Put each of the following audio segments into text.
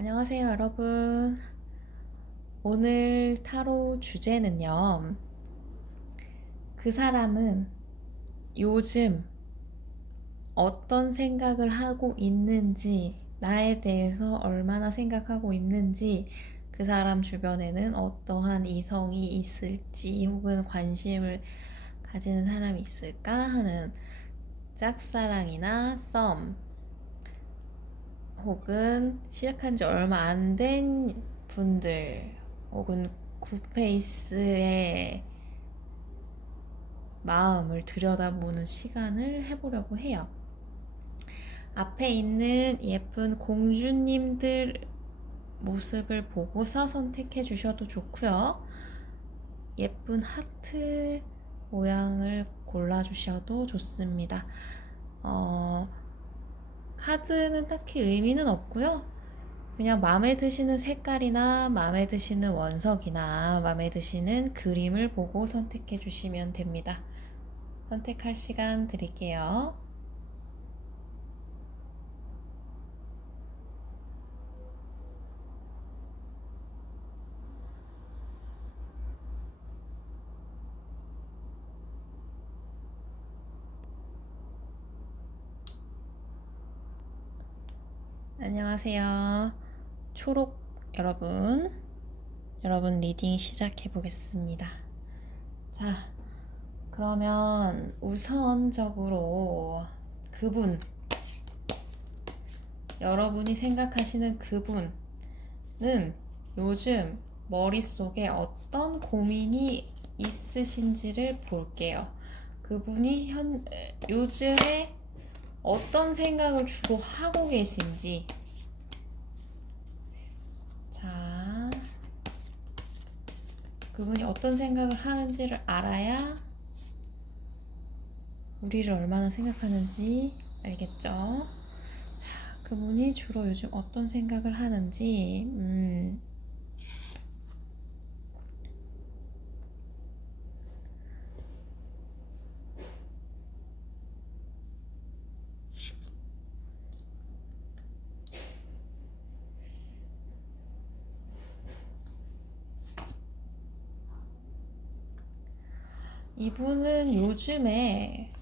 안녕하세요, 여러분. 오늘 타로 주제는요. 그 사람은 요즘 어떤 생각을 하고 있는지, 나에 대해서 얼마나 생각하고 있는지, 그 사람 주변에는 어떠한 이성이 있을지, 혹은 관심을 가지는 사람이 있을까 하는 짝사랑이나 썸, 혹은 시작한 지 얼마 안 된 분들, 혹은 굿페이스의 마음을 들여다보는 시간을 해보려고 해요. 앞에 있는 예쁜 공주님들 모습을 보고서 선택해 주셔도 좋고요. 예쁜 하트 모양을 골라주셔도 좋습니다. 카드는 딱히 의미는 없고요. 그냥 마음에 드시는 색깔이나 마음에 드시는 원석이나 마음에 드시는 그림을 보고 선택해 주시면 됩니다. 선택할 시간 드릴게요. 안녕하세요. 초록 여러분 리딩 시작해 보겠습니다. 자, 그러면 우선적으로 여러분이 생각하시는 그분은 요즘 머릿속에 어떤 고민이 있으신지를 볼게요. 그분이 요즘에 어떤 생각을 주로 하고 계신지. 자, 그분이 어떤 생각을 하는지를 알아야 우리를 얼마나 생각하는지 알겠죠? 자, 그분이 주로 요즘 어떤 생각을 하는지, 이분은 요즘에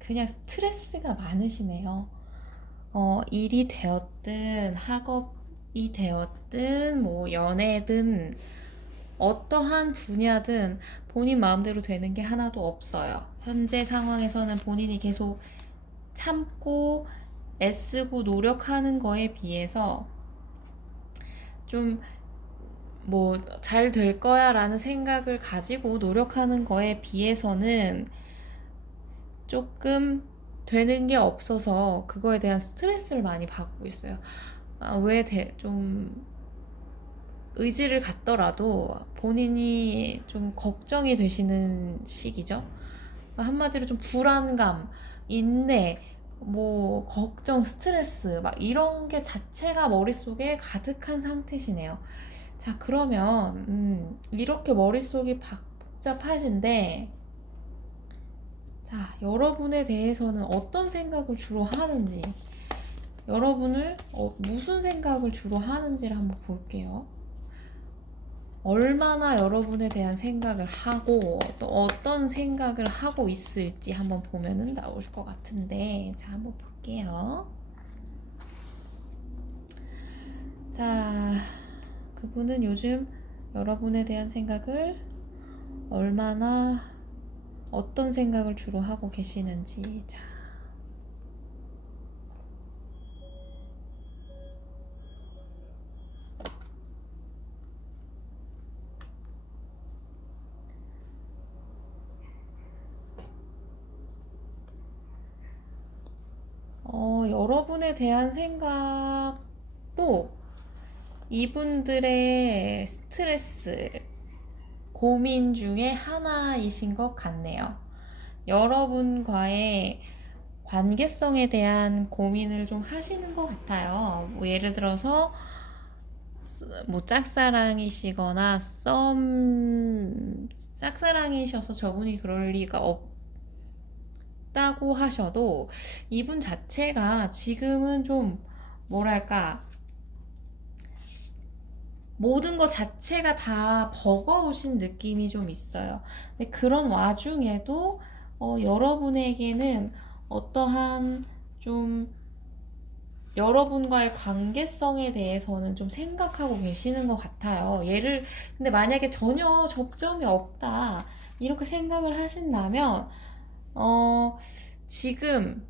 그냥 스트레스가 많으시네요. 일이 되었든 학업이 되었든 뭐 연애든 어떠한 분야든 본인 마음대로 되는 게 하나도 없어요. 현재 상황에서는 본인이 계속 참고 애쓰고 노력하는 거에 비해서 좀 뭐 잘 될 거야 라는 생각을 가지고 노력하는 거에 비해서는 조금 되는 게 없어서 그거에 대한 스트레스를 많이 받고 있어요. 좀 의지를 갖더라도 본인이 좀 걱정이 되시는 시기죠. 한마디로 좀 불안감, 인내, 뭐 걱정, 스트레스 막 이런 게 자체가 머릿속에 가득한 상태시네요. 자, 그러면 이렇게 머릿속이 복잡하신데, 자, 여러분에 대해서는 어떤 생각을 주로 하는지, 여러분을 무슨 생각을 주로 하는지를 한번 볼게요. 얼마나 여러분에 대한 생각을 하고 또 어떤 생각을 하고 있을지 한번 보면은 나올 것 같은데, 자, 한번 볼게요. 자, 그분은 요즘 여러분에 대한 생각을 얼마나 어떤 생각을 주로 하고 계시는지. 자, 여러분에 대한 생각도 이분들의 스트레스, 고민 중에 하나이신 것 같네요. 여러분과의 관계성에 대한 고민을 좀 하시는 것 같아요. 뭐 예를 들어서 뭐 짝사랑이시거나 짝사랑이셔서 저분이 그럴 리가 없다고 하셔도 이분 자체가 지금은 좀 뭐랄까 모든 것 자체가 다 버거우신 느낌이 좀 있어요. 근데 그런 와중에도 여러분에게는 어떠한 좀 여러분과의 관계성에 대해서는 좀 생각하고 계시는 것 같아요. 근데 만약에 전혀 접점이 없다, 이렇게 생각을 하신다면, 지금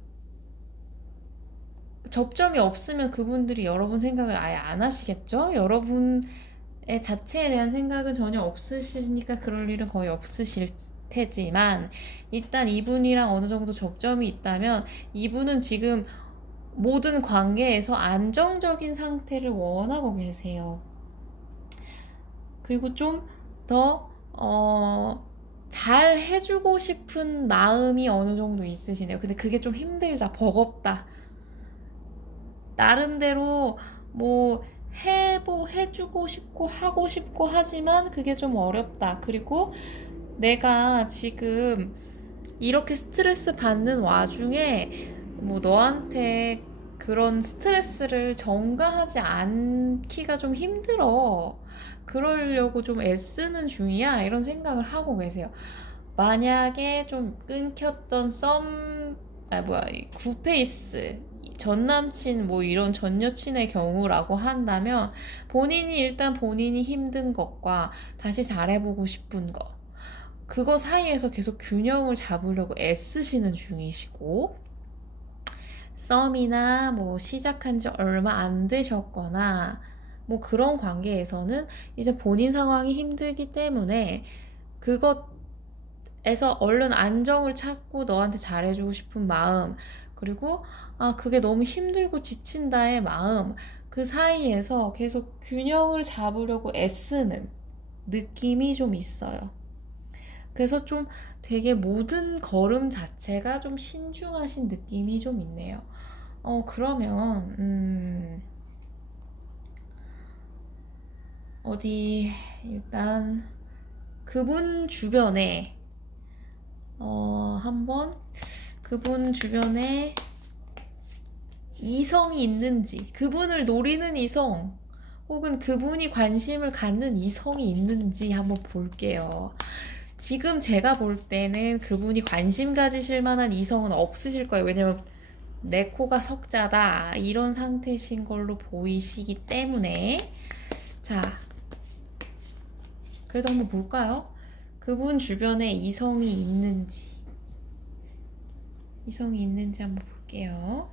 접점이 없으면 그분들이 여러분 생각을 아예 안 하시겠죠? 여러분의 자체에 대한 생각은 전혀 없으시니까 그럴 일은 거의 없으실 테지만, 일단 이분이랑 어느 정도 접점이 있다면, 이분은 지금 모든 관계에서 안정적인 상태를 원하고 계세요. 그리고 좀 더, 잘 해주고 싶은 마음이 어느 정도 있으시네요. 근데 그게 좀 힘들다, 버겁다. 나름대로 뭐 해주고 싶고 하고 싶고 하지만 그게 좀 어렵다. 그리고 내가 지금 이렇게 스트레스 받는 와중에 뭐 너한테 그런 스트레스를 전가하지 않기가 좀 힘들어. 그러려고 좀 애쓰는 중이야. 이런 생각을 하고 계세요. 만약에 좀 끊겼던 구페이스, 전 남친 뭐 이런 전 여친의 경우라고 한다면 본인이 일단 본인이 힘든 것과 다시 잘해보고 싶은 것, 그거 사이에서 계속 균형을 잡으려고 애쓰시는 중이시고, 썸이나 뭐 시작한 지 얼마 안 되셨거나 뭐 그런 관계에서는 이제 본인 상황이 힘들기 때문에 그것에서 얼른 안정을 찾고 너한테 잘해주고 싶은 마음, 그리고 그게 너무 힘들고 지친다의 마음, 그 사이에서 계속 균형을 잡으려고 애쓰는 느낌이 좀 있어요. 그래서 좀 되게 모든 걸음 자체가 좀 신중하신 느낌이 좀 있네요. 그러면, 어디, 일단, 그분 주변에, 한번, 그분 주변에 이성이 있는지, 그분을 노리는 이성, 혹은 그분이 관심을 갖는 이성이 있는지 한번 볼게요. 지금 제가 볼 때는 그분이 관심 가지실 만한 이성은 없으실 거예요. 왜냐면 내 코가 석자다, 이런 상태신 걸로 보이시기 때문에. 자, 그래도 한번 볼까요? 그분 주변에 이성이 있는지 한번 볼게요.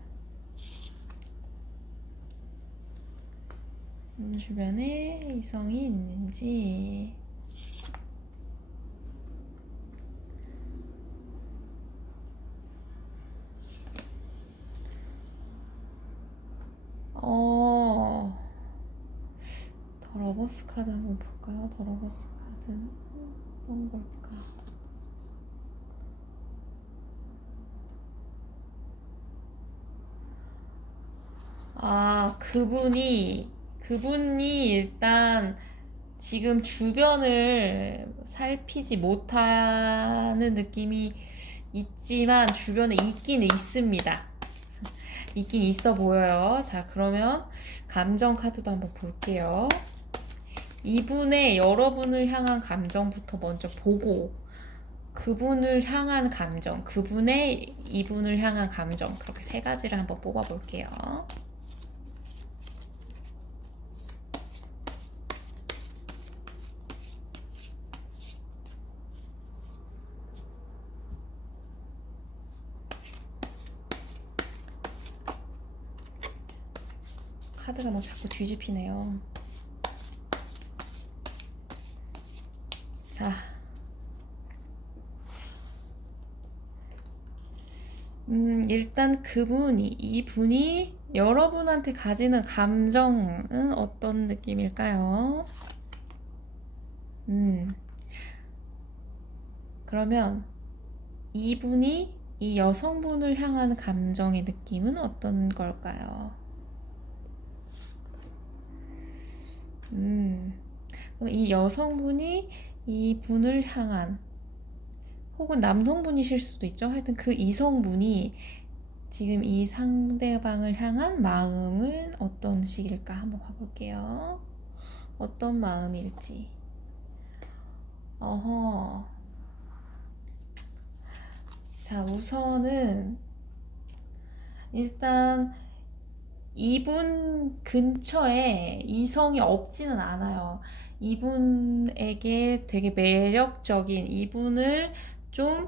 그분 주변에 이성이 있는지. 더 러버스 카드 한번 볼까요? 더 러버스 카드는 어떤 걸까? 그분이 일단 지금 주변을 살피지 못하는 느낌이 있지만 주변에 있긴 있습니다. 있긴 있어 보여요. 자, 그러면 감정 카드도 한번 볼게요. 이분의 여러분을 향한 감정부터 먼저 보고, 그분을 향한 감정, 그분의 이분을 향한 감정, 그렇게 세 가지를 한번 뽑아 볼게요. 카드가 막 자꾸 뒤집히네요. 자, 일단 이분이 여러분한테 가지는 감정은 어떤 느낌일까요? 그러면 이분이 이 여성분을 향한 감정의 느낌은 어떤 걸까요? 그럼 이 여성분이 이분을 향한, 혹은 남성분이실 수도 있죠. 하여튼 그 이성분이 지금 이 상대방을 향한 마음은 어떤 식일까 한번 봐볼게요. 어떤 마음일지. 어허. 자, 우선은 일단 이분 근처에 이성이 없지는 않아요. 이분에게 되게 매력적인 이분을 좀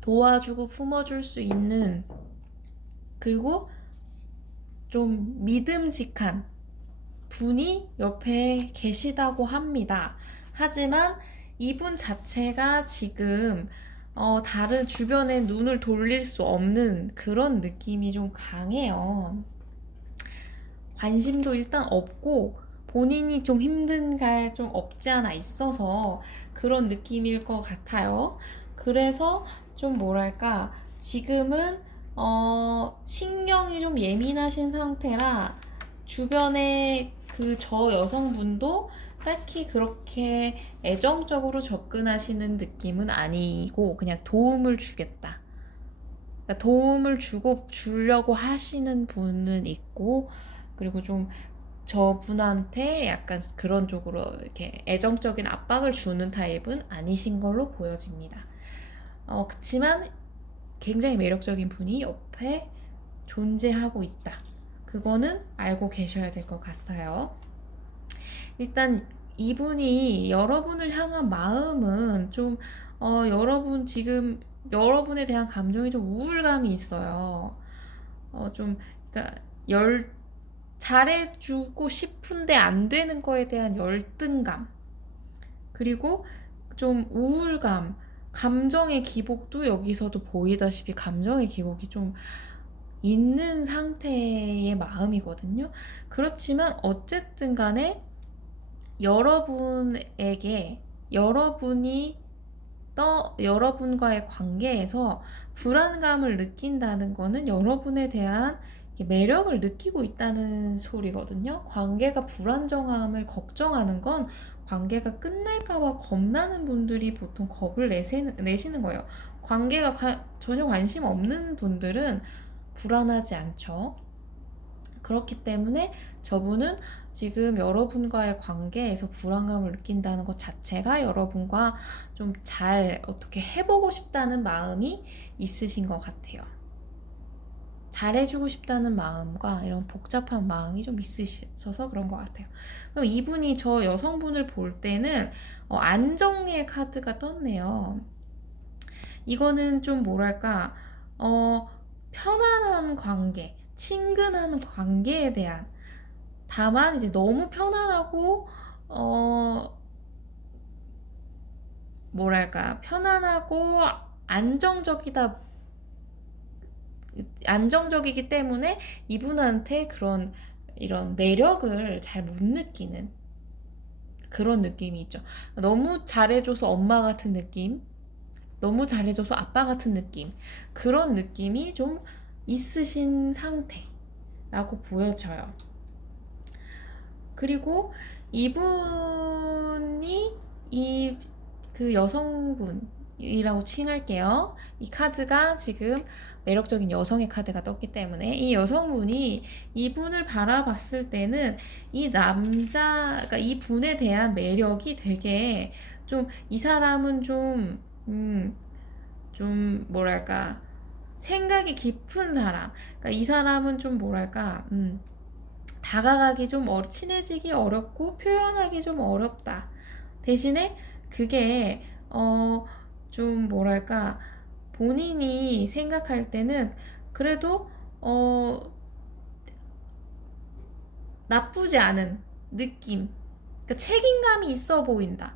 도와주고 품어줄 수 있는, 그리고 좀 믿음직한 분이 옆에 계시다고 합니다. 하지만 이분 자체가 지금 다른 주변에 눈을 돌릴 수 없는 그런 느낌이 좀 강해요. 관심도 일단 없고 본인이 좀 힘든 게 좀 없지 않아 있어서 그런 느낌일 것 같아요. 그래서 좀 뭐랄까, 지금은 신경이 좀 예민하신 상태라 주변에 그 저 여성분도 딱히 그렇게 애정적으로 접근하시는 느낌은 아니고 그냥 도움을 주겠다. 그러니까 도움을 주려고 하시는 분은 있고, 그리고 좀 저분한테 약간 그런 쪽으로 이렇게 애정적인 압박을 주는 타입은 아니신 걸로 보여집니다. 그치만 굉장히 매력적인 분이 옆에 존재하고 있다. 그거는 알고 계셔야 될 것 같아요. 일단 이분이 여러분을 향한 마음은 좀 여러분 지금 여러분에 대한 감정이 좀 우울감이 있어요. 좀 그러니까 열 잘해주고 싶은데 안 되는 거에 대한 열등감, 그리고 좀 우울감, 감정의 기복도 여기서도 보이다시피 감정의 기복이 좀 있는 상태의 마음이거든요. 그렇지만 어쨌든 간에 여러분에게 여러분과의 관계에서 불안감을 느낀다는 거는 여러분에 대한 매력을 느끼고 있다는 소리거든요. 관계가 불안정함을 걱정하는 건 관계가 끝날까봐 겁나는 분들이 보통 겁을 내시는 거예요. 관계가 전혀 관심 없는 분들은 불안하지 않죠. 그렇기 때문에 저분은 지금 여러분과의 관계에서 불안감을 느낀다는 것 자체가 여러분과 좀 잘 어떻게 해보고 싶다는 마음이 있으신 것 같아요. 잘해주고 싶다는 마음과 이런 복잡한 마음이 좀 있으셔서 그런 것 같아요. 그럼 이분이 저 여성분을 볼 때는 안정의 카드가 떴네요. 이거는 좀 뭐랄까, 편안한 관계, 친근한 관계에 대한, 다만 이제 너무 편안하고 뭐랄까, 편안하고 안정적이기 때문에 이분한테 그런 이런 매력을 잘 못 느끼는 그런 느낌이 있죠. 너무 잘해줘서 엄마 같은 느낌, 너무 잘해줘서 아빠 같은 느낌, 그런 느낌이 좀 있으신 상태라고 보여져요. 그리고 이분이 그 여성분이라고 칭할게요. 이 카드가 지금 매력적인 여성의 카드가 떴기 때문에 이 여성분이 이분을 바라봤을 때는 그러니까 이 분에 대한 매력이 되게 좀, 이 사람은 좀 뭐랄까, 생각이 깊은 사람. 그러니까 이 사람은 좀 뭐랄까, 다가가기 좀 친해지기 어렵고 표현하기 좀 어렵다. 대신에 그게 좀 뭐랄까, 본인이 생각할 때는 그래도 나쁘지 않은 느낌. 그러니까 책임감이 있어 보인다.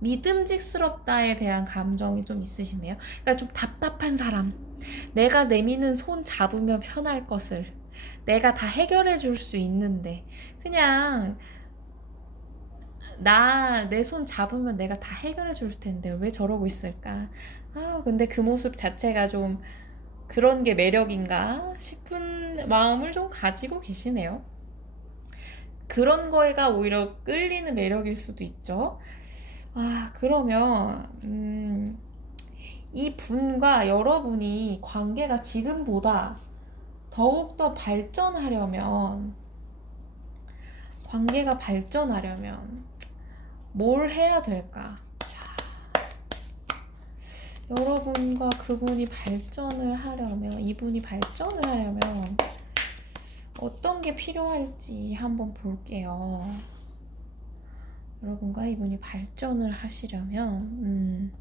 믿음직스럽다에 대한 감정이 좀 있으시네요. 그러니까 좀 답답한 사람. 내가 내미는 손 잡으면 편할 것을 내가 다 해결해 줄 수 있는데 그냥 내 손 잡으면 내가 다 해결해 줄 텐데 왜 저러고 있을까? 근데 그 모습 자체가 좀 그런 게 매력인가 싶은 마음을 좀 가지고 계시네요. 그런 거에가 오히려 끌리는 매력일 수도 있죠. 그러면 이 분과 여러분이 관계가 지금보다 더욱더 발전하려면, 관계가 발전하려면 뭘 해야 될까? 여러분과 그분이 발전을 하려면, 이분이 발전을 하려면 어떤 게 필요할지 한번 볼게요. 여러분과 이분이 발전을 하시려면,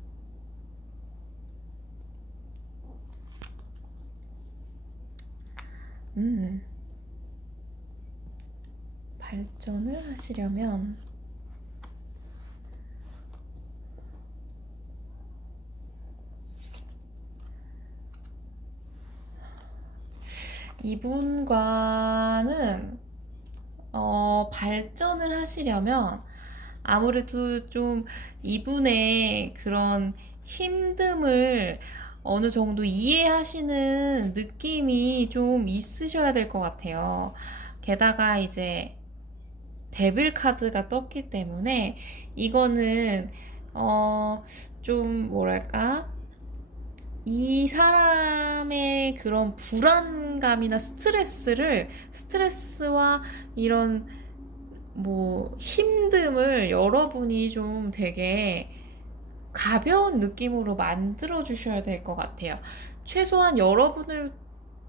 발전을 하시려면, 이분과는 발전을 하시려면 아무래도 좀 이분의 그런 힘듦을 어느 정도 이해하시는 느낌이 좀 있으셔야 될 것 같아요. 게다가 이제 데빌 카드가 떴기 때문에 이거는 좀 뭐랄까, 이 사람의 그런 불안감이나 스트레스와 이런 뭐 힘듦을 여러분이 좀 되게 가벼운 느낌으로 만들어 주셔야 될 것 같아요. 최소한 여러분을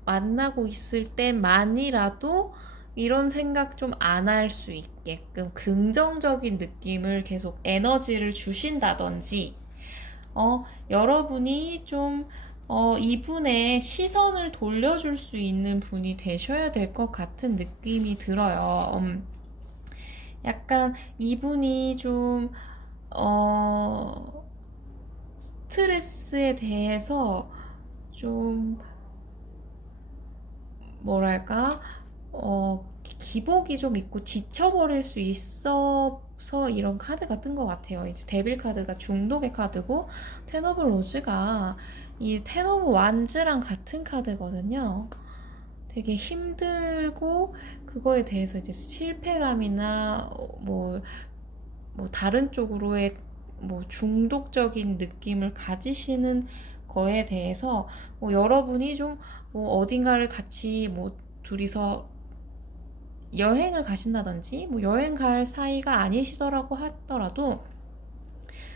만나고 있을 때만이라도 이런 생각 좀 안 할 수 있게끔 긍정적인 느낌을 계속 에너지를 주신다든지, 여러분이 좀 이분의 시선을 돌려줄 수 있는 분이 되셔야 될 것 같은 느낌이 들어요. 약간 이분이 좀 스트레스에 대해서 좀 뭐랄까, 기복이 좀 있고 지쳐버릴 수 있어서 이런 카드가 뜬 것 같아요. 이제 데빌 카드가 중독의 카드고, 텐 오브 로즈가 이 텐 오브 완즈랑 같은 카드거든요. 되게 힘들고 그거에 대해서 이제 실패감이나 뭐 다른 쪽으로의 뭐 중독적인 느낌을 가지시는 거에 대해서 여러분이 좀 어딘가를 같이 둘이서 여행을 가신다든지 여행 갈 사이가 아니시더라고 하더라도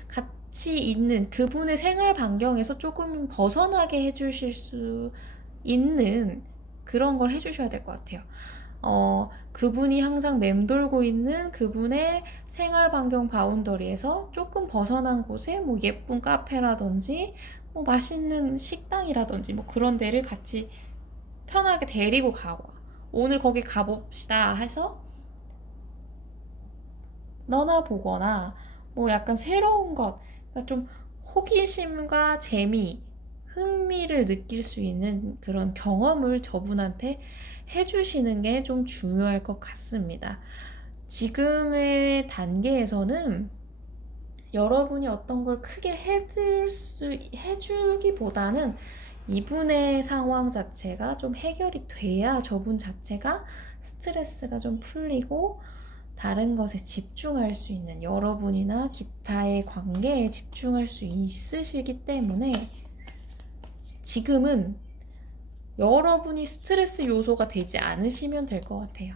같이 있는 그분의 생활 반경에서 조금 벗어나게 해주실 수 있는 그런 걸 해주셔야 될 것 같아요. 그분이 항상 맴돌고 있는 그분의 생활 반경 바운더리에서 조금 벗어난 곳에 예쁜 카페라든지 맛있는 식당이라든지 그런 데를 같이 편하게 데리고 가고, 오늘 거기 가봅시다 해서 떠나보거나 약간 새로운 것, 그러니까 좀 호기심과 재미, 흥미를 느낄 수 있는 그런 경험을 저분한테 해주시는 게 좀 중요할 것 같습니다. 지금의 단계에서는 여러분이 어떤 걸 크게 해주기보다는 이분의 상황 자체가 좀 해결이 돼야 저분 자체가 스트레스가 좀 풀리고 다른 것에 집중할 수 있는, 여러분이나 기타의 관계에 집중할 수 있으시기 때문에 지금은 여러분이 스트레스 요소가 되지 않으시면 될 것 같아요.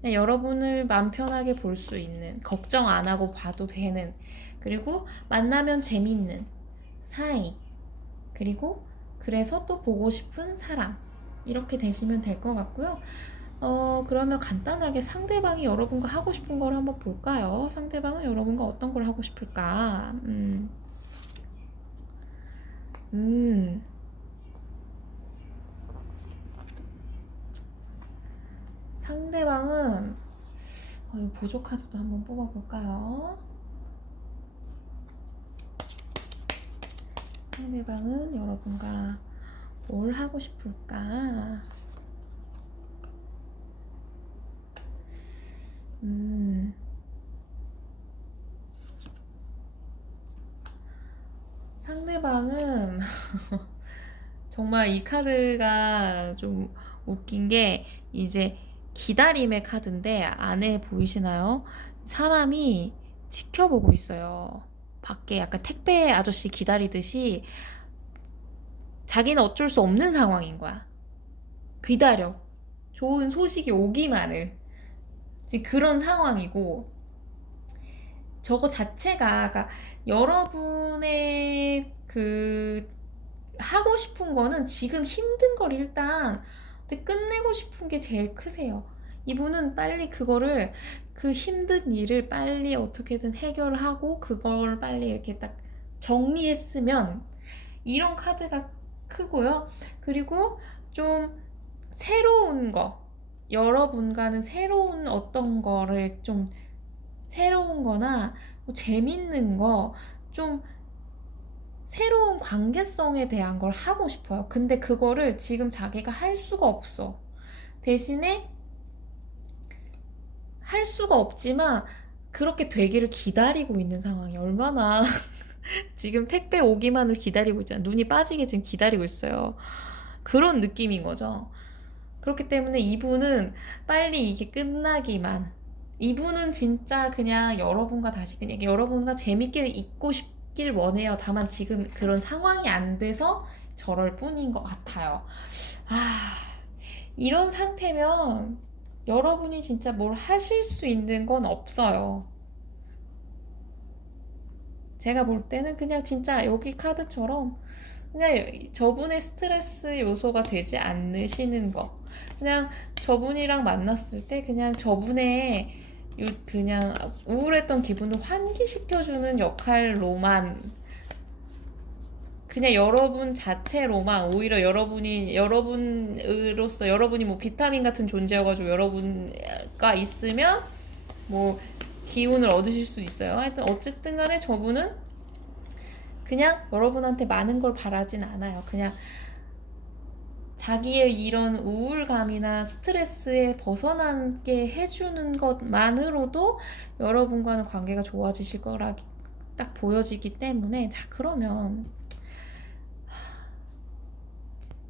그냥 여러분을 마음 편하게 볼 수 있는, 걱정 안 하고 봐도 되는, 그리고 만나면 재밌는 사이, 그리고 그래서 또 보고 싶은 사람, 이렇게 되시면 될 것 같고요. 그러면 간단하게 상대방이 여러분과 하고 싶은 걸 한번 볼까요? 상대방은 여러분과 어떤 걸 하고 싶을까? 상대방은 이 보조 카드도 한번 뽑아볼까요? 상대방은 여러분과 뭘 하고 싶을까? 상대방은 정말 이 카드가 좀 웃긴 게 이제 기다림의 카드인데 안에 보이시나요? 사람이 지켜보고 있어요. 밖에 약간 택배 아저씨 기다리듯이 자기는 어쩔 수 없는 상황인 거야. 기다려. 좋은 소식이 오기만을. 지금 그런 상황이고, 저거 자체가, 그러니까 여러분의 그 하고 싶은 거는 지금 힘든 걸 일단 끝내고 싶은 게 제일 크세요. 이분은 빨리 그거를, 그 힘든 일을 빨리 어떻게든 해결을 하고 그걸 빨리 이렇게 딱 정리했으면, 이런 카드가 크고요. 그리고 좀 새로운 거, 여러분과는 새로운 어떤 거를 좀, 새로운 거나 뭐 재밌는 거, 좀 새로운 관계성에 대한 걸 하고 싶어요. 근데 그거를 지금 자기가 할 수가 없어. 대신에 할 수가 없지만 그렇게 되기를 기다리고 있는 상황이 얼마나 지금 택배 오기만을 기다리고 있잖아요. 눈이 빠지게 지금 기다리고 있어요. 그런 느낌인 거죠. 그렇기 때문에 이분은 빨리 이게 끝나기만. 이분은 진짜 그냥 여러분과 다시 그냥 여러분과 재밌게 있고 싶길 원해요. 다만 지금 그런 상황이 안 돼서 저럴 뿐인 것 같아요. 아, 이런 상태면 여러분이 진짜 뭘 하실 수 있는 건 없어요. 제가 볼 때는 그냥 진짜 여기 카드처럼 그냥 저분의 스트레스 요소가 되지 않으시는 거. 그냥 저분이랑 만났을 때 그냥 저분의 그냥 우울했던 기분을 환기시켜주는 역할로만, 그냥 여러분 자체로만, 오히려 여러분으로서 여러분이 뭐 비타민 같은 존재여가지고 여러분과 있으면 뭐 기운을 얻으실 수 있어요. 하여튼 어쨌든 간에 저분은 그냥 여러분한테 많은 걸 바라진 않아요. 그냥 자기의 이런 우울감이나 스트레스에 벗어나게 해주는 것만으로도 여러분과는 관계가 좋아지실 거라 딱 보여지기 때문에, 자, 그러면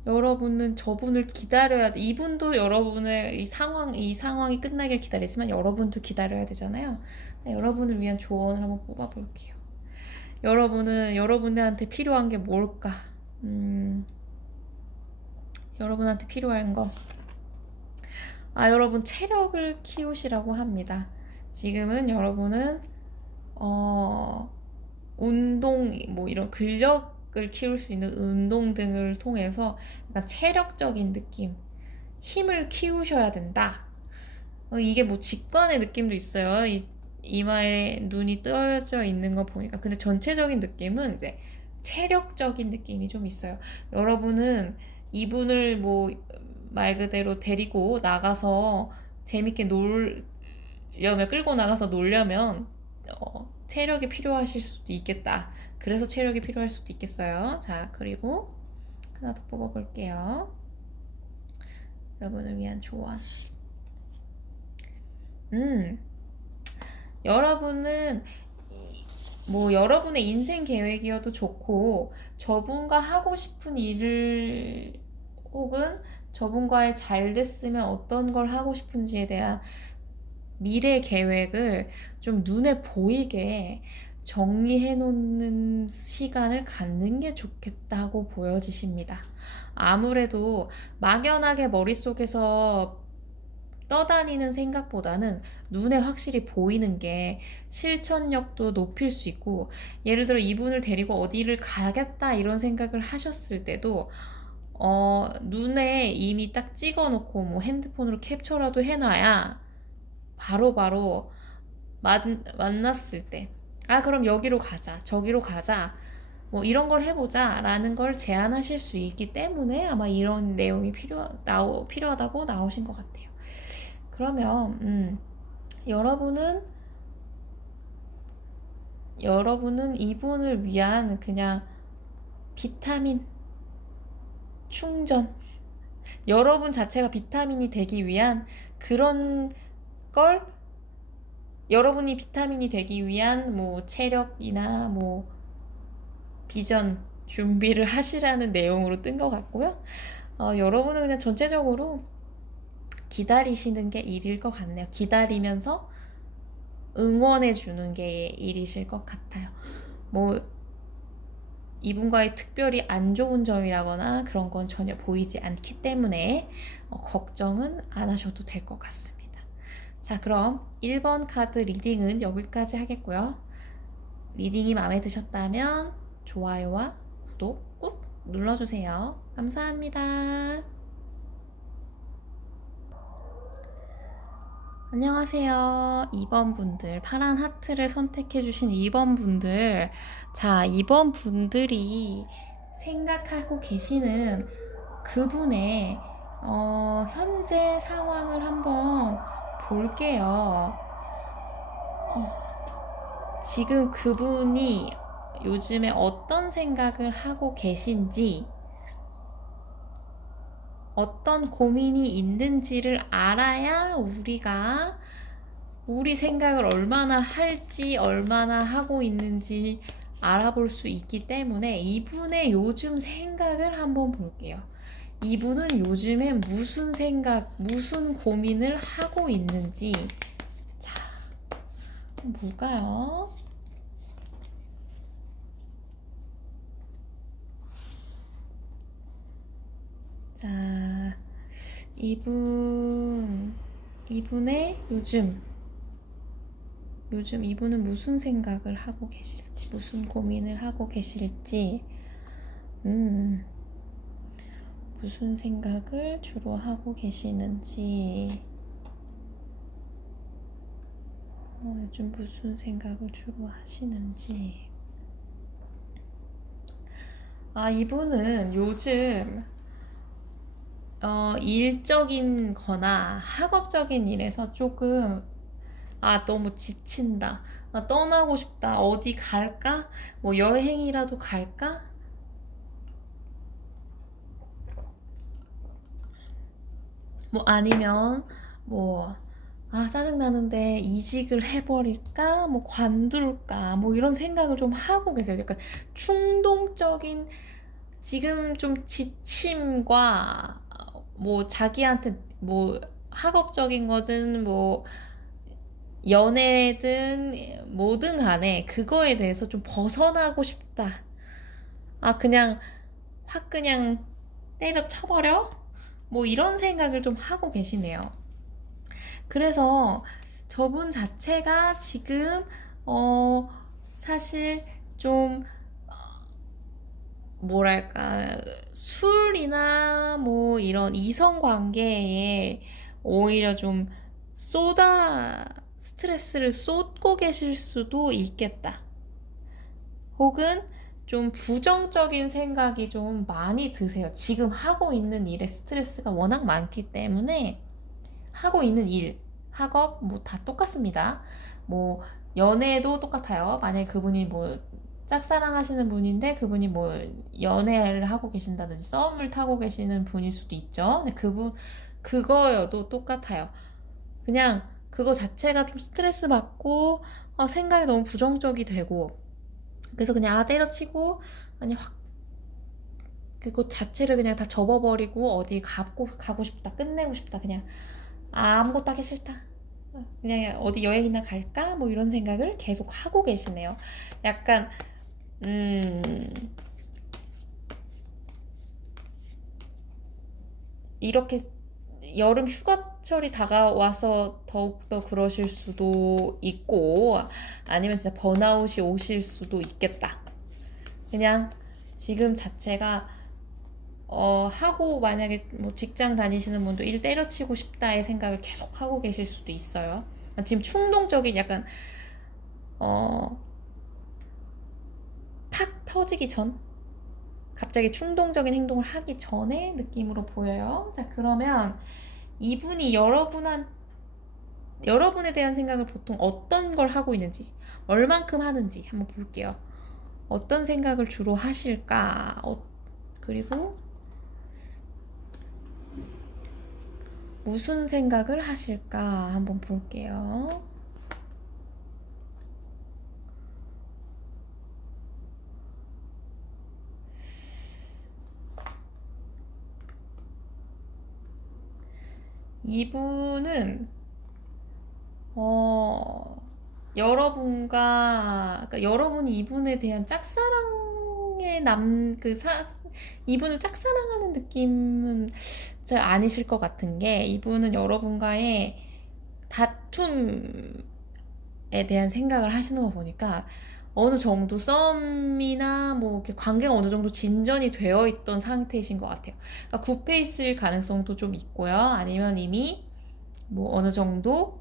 여러분은 저분을 기다려야 돼. 이분도 여러분의 이 상황이 끝나길 기다리지만 여러분도 기다려야 되잖아요. 여러분을 위한 조언을 한번 뽑아볼게요. 여러분은 여러분한테 필요한 게 뭘까? 여러분한테 필요한 거. 여러분 체력을 키우시라고 합니다. 지금은 여러분은 운동, 뭐 이런 근력을 키울 수 있는 운동 등을 통해서 약간 체력적인 느낌, 힘을 키우셔야 된다. 이게 뭐 직관의 느낌도 있어요. 이마에 눈이 떠져 있는 거 보니까. 근데 전체적인 느낌은 이제 체력적인 느낌이 좀 있어요. 여러분은 이분을 뭐 말 그대로 데리고 나가서 재밌게 놀려면, 끌고 나가서 놀려면 체력이 필요하실 수도 있겠다. 그래서 체력이 필요할 수도 있겠어요. 자, 그리고 하나 더 뽑아볼게요. 여러분을 위한 조언. 여러분은 뭐 여러분의 인생 계획이어도 좋고, 저분과 하고 싶은 일을, 혹은 저분과의 잘 됐으면 어떤 걸 하고 싶은지에 대한 미래 계획을 좀 눈에 보이게 정리해 놓는 시간을 갖는 게 좋겠다고 보여지십니다. 아무래도 막연하게 머릿속에서 떠다니는 생각보다는 눈에 확실히 보이는 게 실천력도 높일 수 있고, 예를 들어 이분을 데리고 어디를 가겠다 이런 생각을 하셨을 때도 눈에 이미 딱 찍어 놓고 뭐 핸드폰으로 캡처라도 해놔야 바로바로 만났을 때, 그럼 여기로 가자, 저기로 가자, 뭐 이런 걸 해보자 라는 걸 제안하실 수 있기 때문에 아마 이런 내용이 필요하다고 나오신 것 같아요. 그러면 여러분은 이분을 위한 그냥 비타민 충전, 여러분 자체가 비타민이 되기 위한 그런 걸, 여러분이 비타민이 되기 위한 뭐 체력이나 뭐 비전 준비를 하시라는 내용으로 뜬 것 같고요. 여러분은 그냥 전체적으로 기다리시는 게 일일 것 같네요. 기다리면서 응원해 주는 게 일이실 것 같아요. 뭐 이분과의 특별히 안 좋은 점이라거나 그런 건 전혀 보이지 않기 때문에 걱정은 안 하셔도 될 것 같습니다. 자, 그럼 1번 카드 리딩은 여기까지 하겠고요. 리딩이 마음에 드셨다면 좋아요와 구독 꾹 눌러주세요. 감사합니다. 안녕하세요. 2번 분들, 파란 하트를 선택해주신 2번 분들. 자, 2번 분들이 생각하고 계시는 그분의 현재 상황을 한번 볼게요. 지금 그분이 요즘에 어떤 생각을 하고 계신지, 어떤 고민이 있는지를 알아야 우리가 우리 생각을 얼마나 할지, 얼마나 하고 있는지 알아볼 수 있기 때문에 이분의 요즘 생각을 한번 볼게요. 이분은 요즘에 무슨 생각, 무슨 고민을 하고 있는지. 자, 한번 볼까요? 자, 이분의 요즘 이분은 무슨 생각을 하고 계실지, 무슨 고민을 하고 계실지, 무슨 생각을 주로 하고 계시는지, 요즘 무슨 생각을 주로 하시는지. 이분은 요즘 일적인 거나 학업적인 일에서 조금 너무 지친다. 떠나고 싶다. 어디 갈까? 뭐 여행이라도 갈까? 뭐 아니면 뭐 짜증나는데 이직을 해버릴까? 뭐 관둘까? 뭐 이런 생각을 좀 하고 계세요. 약간 충동적인 지금 좀 지침과 뭐 자기한테 뭐 학업적인 거든 뭐 연애든 뭐든 간에 그거에 대해서 좀 벗어나고 싶다. 그냥 확 그냥 때려쳐버려? 뭐 이런 생각을 좀 하고 계시네요. 그래서 저분 자체가 지금 사실 좀 뭐랄까 술이나 뭐 이런 이성 관계에 오히려 좀 스트레스를 쏟고 계실 수도 있겠다. 혹은 좀 부정적인 생각이 좀 많이 드세요. 지금 하고 있는 일에 스트레스가 워낙 많기 때문에 하고 있는 일, 학업 뭐 다 똑같습니다. 뭐 연애도 똑같아요. 만약에 그분이 뭐 짝사랑하시는 분인데 그분이 뭐 연애를 하고 계신다든지 썸을 타고 계시는 분일 수도 있죠. 근데 그거여도 똑같아요. 그냥 그거 자체가 좀 스트레스 받고 생각이 너무 부정적이 되고 그래서 그냥 때려치고 아니 확 그거 자체를 그냥 다 접어버리고 어디 가고 싶다 끝내고 싶다 그냥 아무것도 하기 싫다 그냥 어디 여행이나 갈까 뭐 이런 생각을 계속 하고 계시네요. 약간 이렇게 여름 휴가철이 다가와서 더욱더 그러실 수도 있고 아니면 진짜 번아웃이 오실 수도 있겠다. 그냥 지금 자체가 하고 만약에 뭐 직장 다니시는 분도 일 때려치고 싶다의 생각을 계속 하고 계실 수도 있어요. 지금 충동적인 약간 팍 터지기 전 갑자기 충동적인 행동을 하기 전의 느낌으로 보여요. 자, 그러면 이분이 여러분에 대한 생각을 보통 어떤 걸 하고 있는지, 얼만큼 하는지 한번 볼게요. 어떤 생각을 주로 하실까? 그리고 무슨 생각을 하실까? 한번 볼게요. 이분은 그러니까 여러분이 이분에 대한 짝사랑에 이분을 짝사랑하는 느낌은 잘 아니실 것 같은 게, 이분은 여러분과의 다툼에 대한 생각을 하시는 거 보니까 어느 정도 썸이나 뭐 이렇게 관계가 어느 정도 진전이 되어 있던 상태이신 것 같아요. 그러니까 굽혀 있을 가능성도 좀 있고요. 아니면 이미 뭐 어느 정도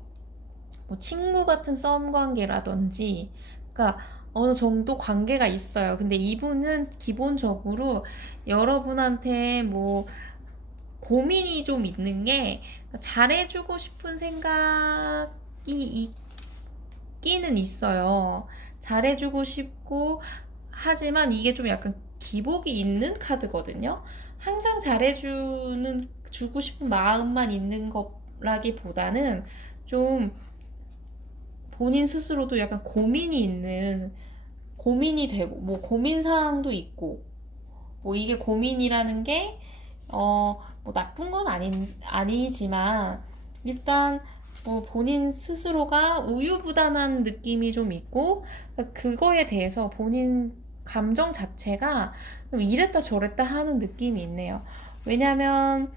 뭐 친구 같은 썸 관계라든지, 그러니까 어느 정도 관계가 있어요. 근데 이분은 기본적으로 여러분한테 뭐 고민이 좀 있는 게, 잘해주고 싶은 생각이 있기는 있어요. 잘해주고 싶고, 하지만 이게 좀 약간 기복이 있는 카드거든요. 항상 주고 싶은 마음만 있는 거라기보다는 좀 본인 스스로도 약간 고민이 되고, 뭐 고민 사항도 있고, 뭐 이게 고민이라는 게 뭐 나쁜 건 아니지만, 일단 뭐 본인 스스로가 우유부단한 느낌이 좀 있고, 그거에 대해서 본인 감정 자체가 좀 이랬다 저랬다 하는 느낌이 있네요. 왜냐면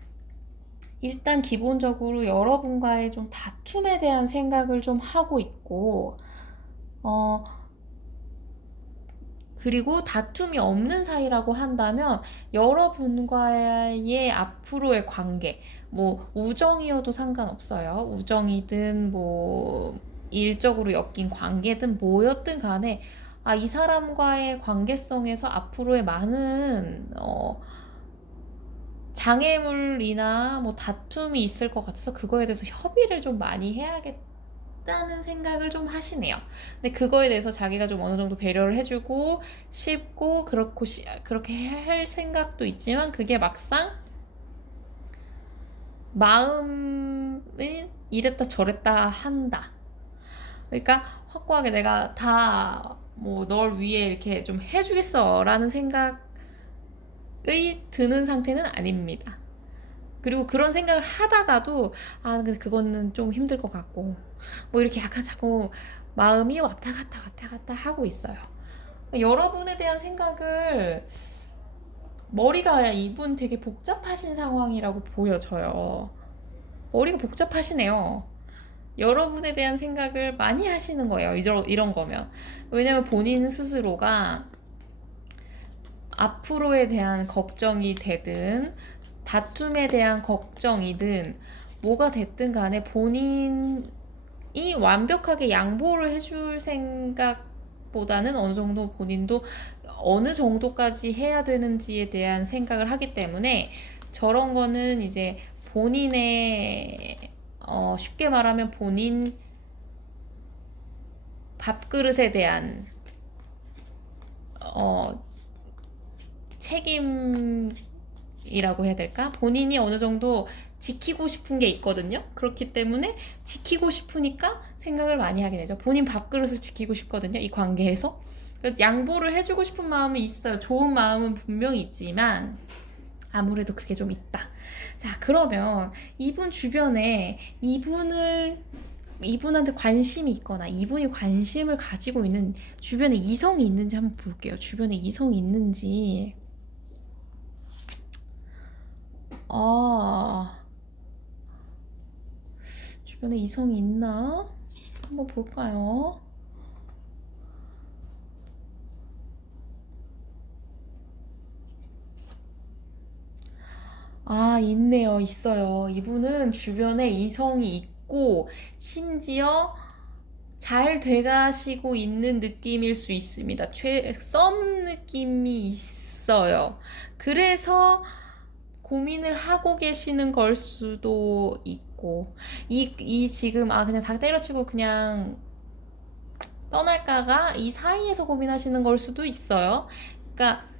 일단 기본적으로 여러분과의 좀 다툼에 대한 생각을 좀 하고 있고, 어, 그리고 다툼이 없는 사이라고 한다면 여러분과의 앞으로의 관계, 뭐 우정이어도 상관없어요. 우정이든 뭐 일적으로 엮인 관계든 뭐였든 간에, 이 사람과의 관계성에서 앞으로의 많은 장애물이나 뭐 다툼이 있을 것 같아서 그거에 대해서 협의를 좀 많이 해야겠다는 생각을 좀 하시네요. 근데 그거에 대해서 자기가 좀 어느 정도 배려를 해주고 싶고, 그렇게 할 생각도 있지만, 그게 막상 마음은 이랬다 저랬다 한다. 그러니까 확고하게 내가 다 뭐 널 위해 이렇게 좀 해주겠어 라는 생각이 드는 상태는 아닙니다. 그리고 그런 생각을 하다가도 근데 그거는 좀 힘들 것 같고, 뭐 이렇게 약간 자꾸 마음이 왔다 갔다 하고 있어요. 여러분에 대한 생각을, 머리가 이분 되게 복잡하신 상황이라고 보여져요. 머리가 복잡하시네요. 여러분에 대한 생각을 많이 하시는 거예요. 이런 거면. 왜냐면 본인 스스로가 앞으로에 대한 걱정이 되든 다툼에 대한 걱정이든 뭐가 됐든 간에 본인이 완벽하게 양보를 해줄 생각보다는 어느 정도 본인도 어느 정도까지 해야 되는지에 대한 생각을 하기 때문에, 저런 거는 이제 본인의 쉽게 말하면 본인 밥그릇에 대한 책임이라고 해야 될까? 본인이 어느 정도 지키고 싶은 게 있거든요. 그렇기 때문에 지키고 싶으니까 생각을 많이 하게 되죠. 본인 밥그릇을 지키고 싶거든요. 이 관계에서. 양보를 해주고 싶은 마음이 있어요. 좋은 마음은 분명히 있지만 아무래도 그게 좀 있다. 자, 그러면 이분 주변에 이분한테 관심이 있거나 이분이 관심을 가지고 있는 주변에 이성이 있는지 한번 볼게요. 주변에 이성이 있는지. 주변에 이성이 있나? 한번 볼까요? 있네요. 있어요. 이분은 주변에 이성이 있고, 심지어 잘 돼가시고 있는 느낌일 수 있습니다. 썸 느낌이 있어요. 그래서 고민을 하고 계시는 걸 수도 있고, 지금 그냥 다 때려치고 그냥 떠날까가 이 사이에서 고민하시는 걸 수도 있어요. 그러니까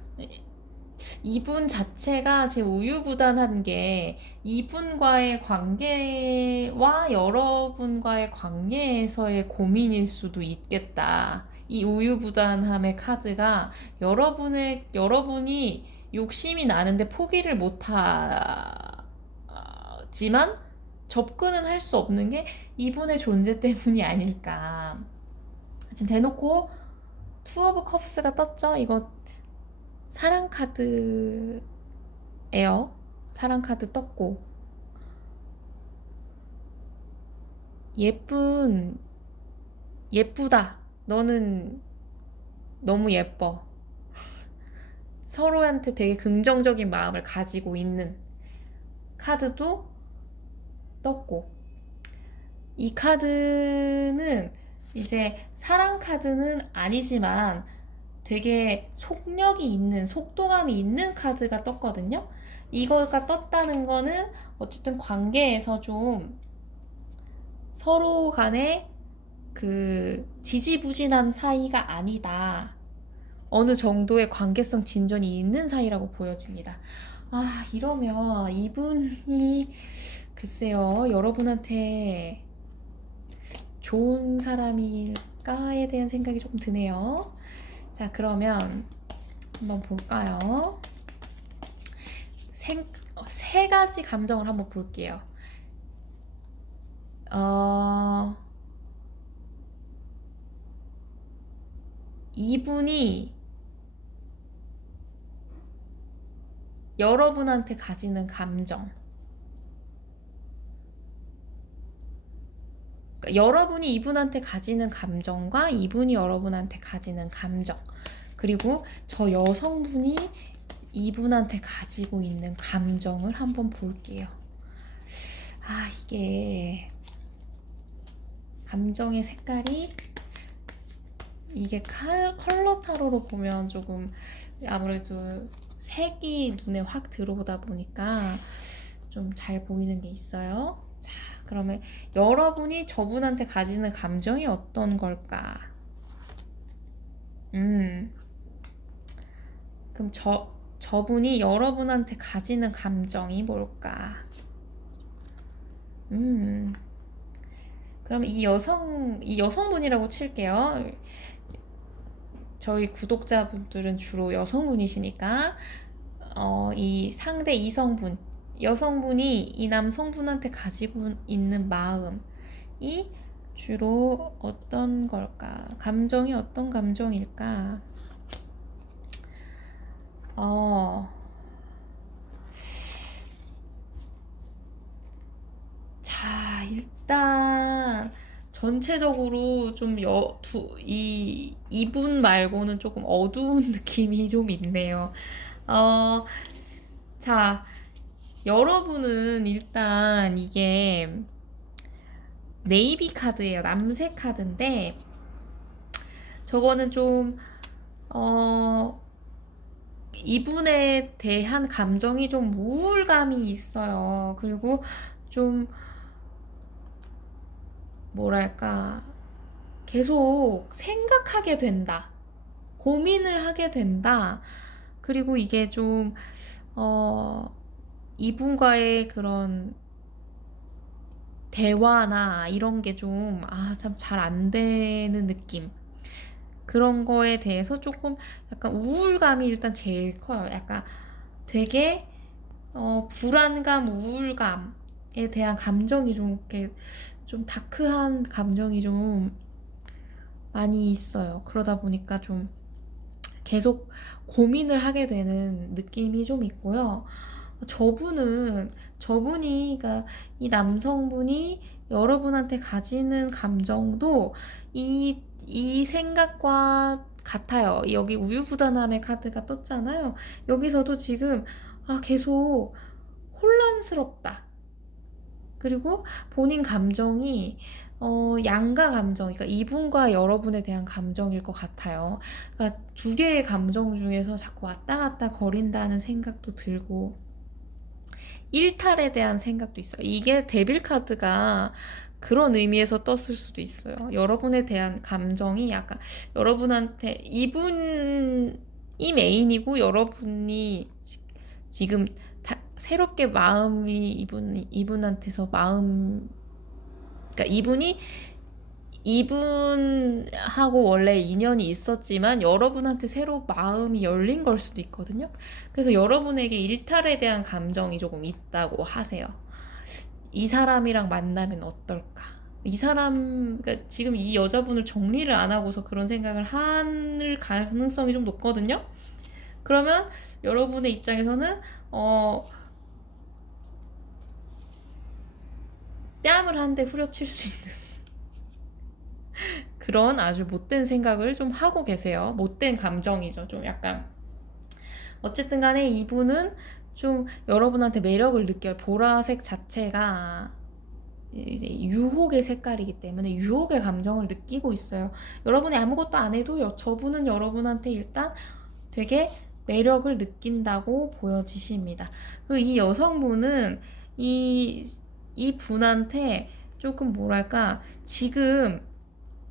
이분 자체가 지금 우유부단한 게, 이분과의 관계와 여러분과의 관계에서의 고민일 수도 있겠다. 이 우유부단함의 카드가 여러분이 욕심이 나는데 포기를 못하지만 접근은 할 수 없는 게 이분의 존재 때문이 아닐까. 지금 대놓고 투 오브 컵스가 떴죠? 이거 사랑 카드예요. 사랑 카드 떴고, 예쁘다. 너는 너무 예뻐. 서로한테 되게 긍정적인 마음을 가지고 있는 카드도 떴고, 이 카드는 이제 사랑 카드는 아니지만 되게 속력이 있는, 속도감이 있는 카드가 떴거든요. 이거가 떴다는 거는 어쨌든 관계에서 좀 서로 간에 그 지지부진한 사이가 아니다. 어느 정도의 관계성 진전이 있는 사이라고 보여집니다. 아, 이러면 이분이 글쎄요, 여러분한테 좋은 사람일까에 대한 생각이 조금 드네요. 자, 그러면 한번 볼까요? 세 가지 감정을 한번 볼게요. 이분이 여러분한테 가지는 감정, 그러니까 여러분이 이분한테 가지는 감정과 이분이 여러분한테 가지는 감정, 그리고 저 여성분이 이분한테 가지고 있는 감정을 한번 볼게요. 아, 이게 감정의 색깔이 이게 컬러 타로로 보면 조금 아무래도 색이 눈에 확 들어오다 보니까 좀 잘 보이는 게 있어요. 자, 그러면 여러분이 저분한테 가지는 감정이 어떤 걸까? 그럼 저분이 여러분한테 가지는 감정이 뭘까? 그럼 이 여성분이라고 칠게요. 저희 구독자분들은 주로 여성분이시니까, 이 상대 이성분, 여성분이 이 남성분한테 가지고 있는 마음이 주로 어떤 걸까? 감정이 어떤 감정일까? 자, 일단 전체적으로 좀 이분 말고는 조금 어두운 느낌이 좀 있네요. 자, 여러분은 일단 이게 네이비 카드예요. 남색 카드인데, 저거는 좀, 이분에 대한 감정이 좀 우울감이 있어요. 그리고 좀, 뭐랄까, 계속 생각하게 된다. 고민을 하게 된다. 그리고 이게 좀, 이분과의 그런 대화나 이런 게 좀, 참 잘 안 되는 느낌. 그런 거에 대해서 조금 약간 우울감이 일단 제일 커요. 약간 되게, 불안감, 우울감에 대한 감정이 좀 이렇게 좀 다크한 감정이 좀 많이 있어요. 그러다 보니까 좀 계속 고민을 하게 되는 느낌이 좀 있고요. 저분이, 그러니까 이 남성분이 여러분한테 가지는 감정도 이 생각과 같아요. 여기 우유부단함의 카드가 떴잖아요. 여기서도 지금, 계속 혼란스럽다. 그리고 본인 감정이, 양가 감정, 그러니까 이분과 여러분에 대한 감정일 것 같아요. 그러니까 두 개의 감정 중에서 자꾸 왔다 갔다 거린다는 생각도 들고, 일탈에 대한 생각도 있어요. 이게 데빌 카드가 그런 의미에서 떴을 수도 있어요. 여러분에 대한 감정이 약간 여러분한테 이분이 메인이고 여러분이 지금 새롭게 마음이 이분한테서 그러니까 이분하고 원래 인연이 있었지만 여러분한테 새로 마음이 열린 걸 수도 있거든요. 그래서 여러분에게 일탈에 대한 감정이 조금 있다고 하세요. 이 사람이랑 만나면 어떨까? 그러니까 지금 이 여자분을 정리를 안 하고서 그런 생각을 할 가능성이 좀 높거든요. 그러면 여러분의 입장에서는 뺨을 한 대 후려칠 수 있는 그런 아주 못된 생각을 좀 하고 계세요. 못된 감정이죠. 좀 약간 어쨌든 간에 이분은 좀 여러분한테 매력을 느껴요. 보라색 자체가 이제 유혹의 색깔이기 때문에 유혹의 감정을 느끼고 있어요. 여러분이 아무것도 안 해도 저분은 여러분한테 일단 되게 매력을 느낀다고 보여지십니다. 그리고 이 여성분은 이 분한테 조금 뭐랄까, 지금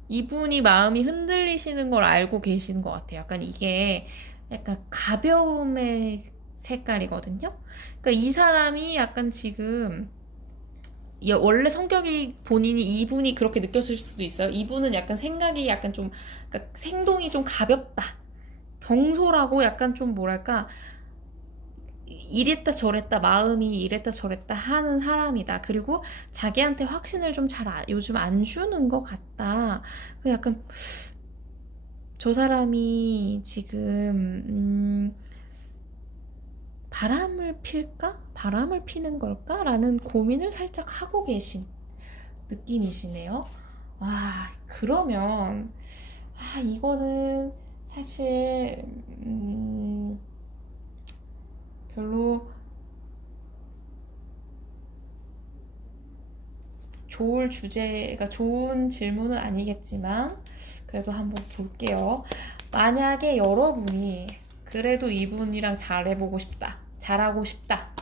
이분이 마음이 흔들리시는 걸 알고 계시는 것 같아요. 약간 이게 약간 가벼움의 색깔이거든요. 그러니까 이 사람이 약간 지금 원래 성격이 본인이 이분이 그렇게 느꼈을 수도 있어요. 이분은 약간 생각이 약간 좀 그러니까 행동이 좀 가볍다. 경솔하고 약간 좀 뭐랄까 이랬다 저랬다 마음이 이랬다 저랬다 하는 사람이다. 그리고 자기한테 확신을 좀 잘 요즘 안 주는 것 같다. 약간 저 사람이 지금 바람을 필까? 바람을 피는 걸까? 라는 고민을 살짝 하고 계신 느낌이시네요. 와, 그러면 이거는 사실 별로 좋을 주제가 좋은 질문은 아니겠지만 그래도 한번 볼게요. 만약에 여러분이 그래도 이분이랑 잘해보고 싶다, 잘하고 싶다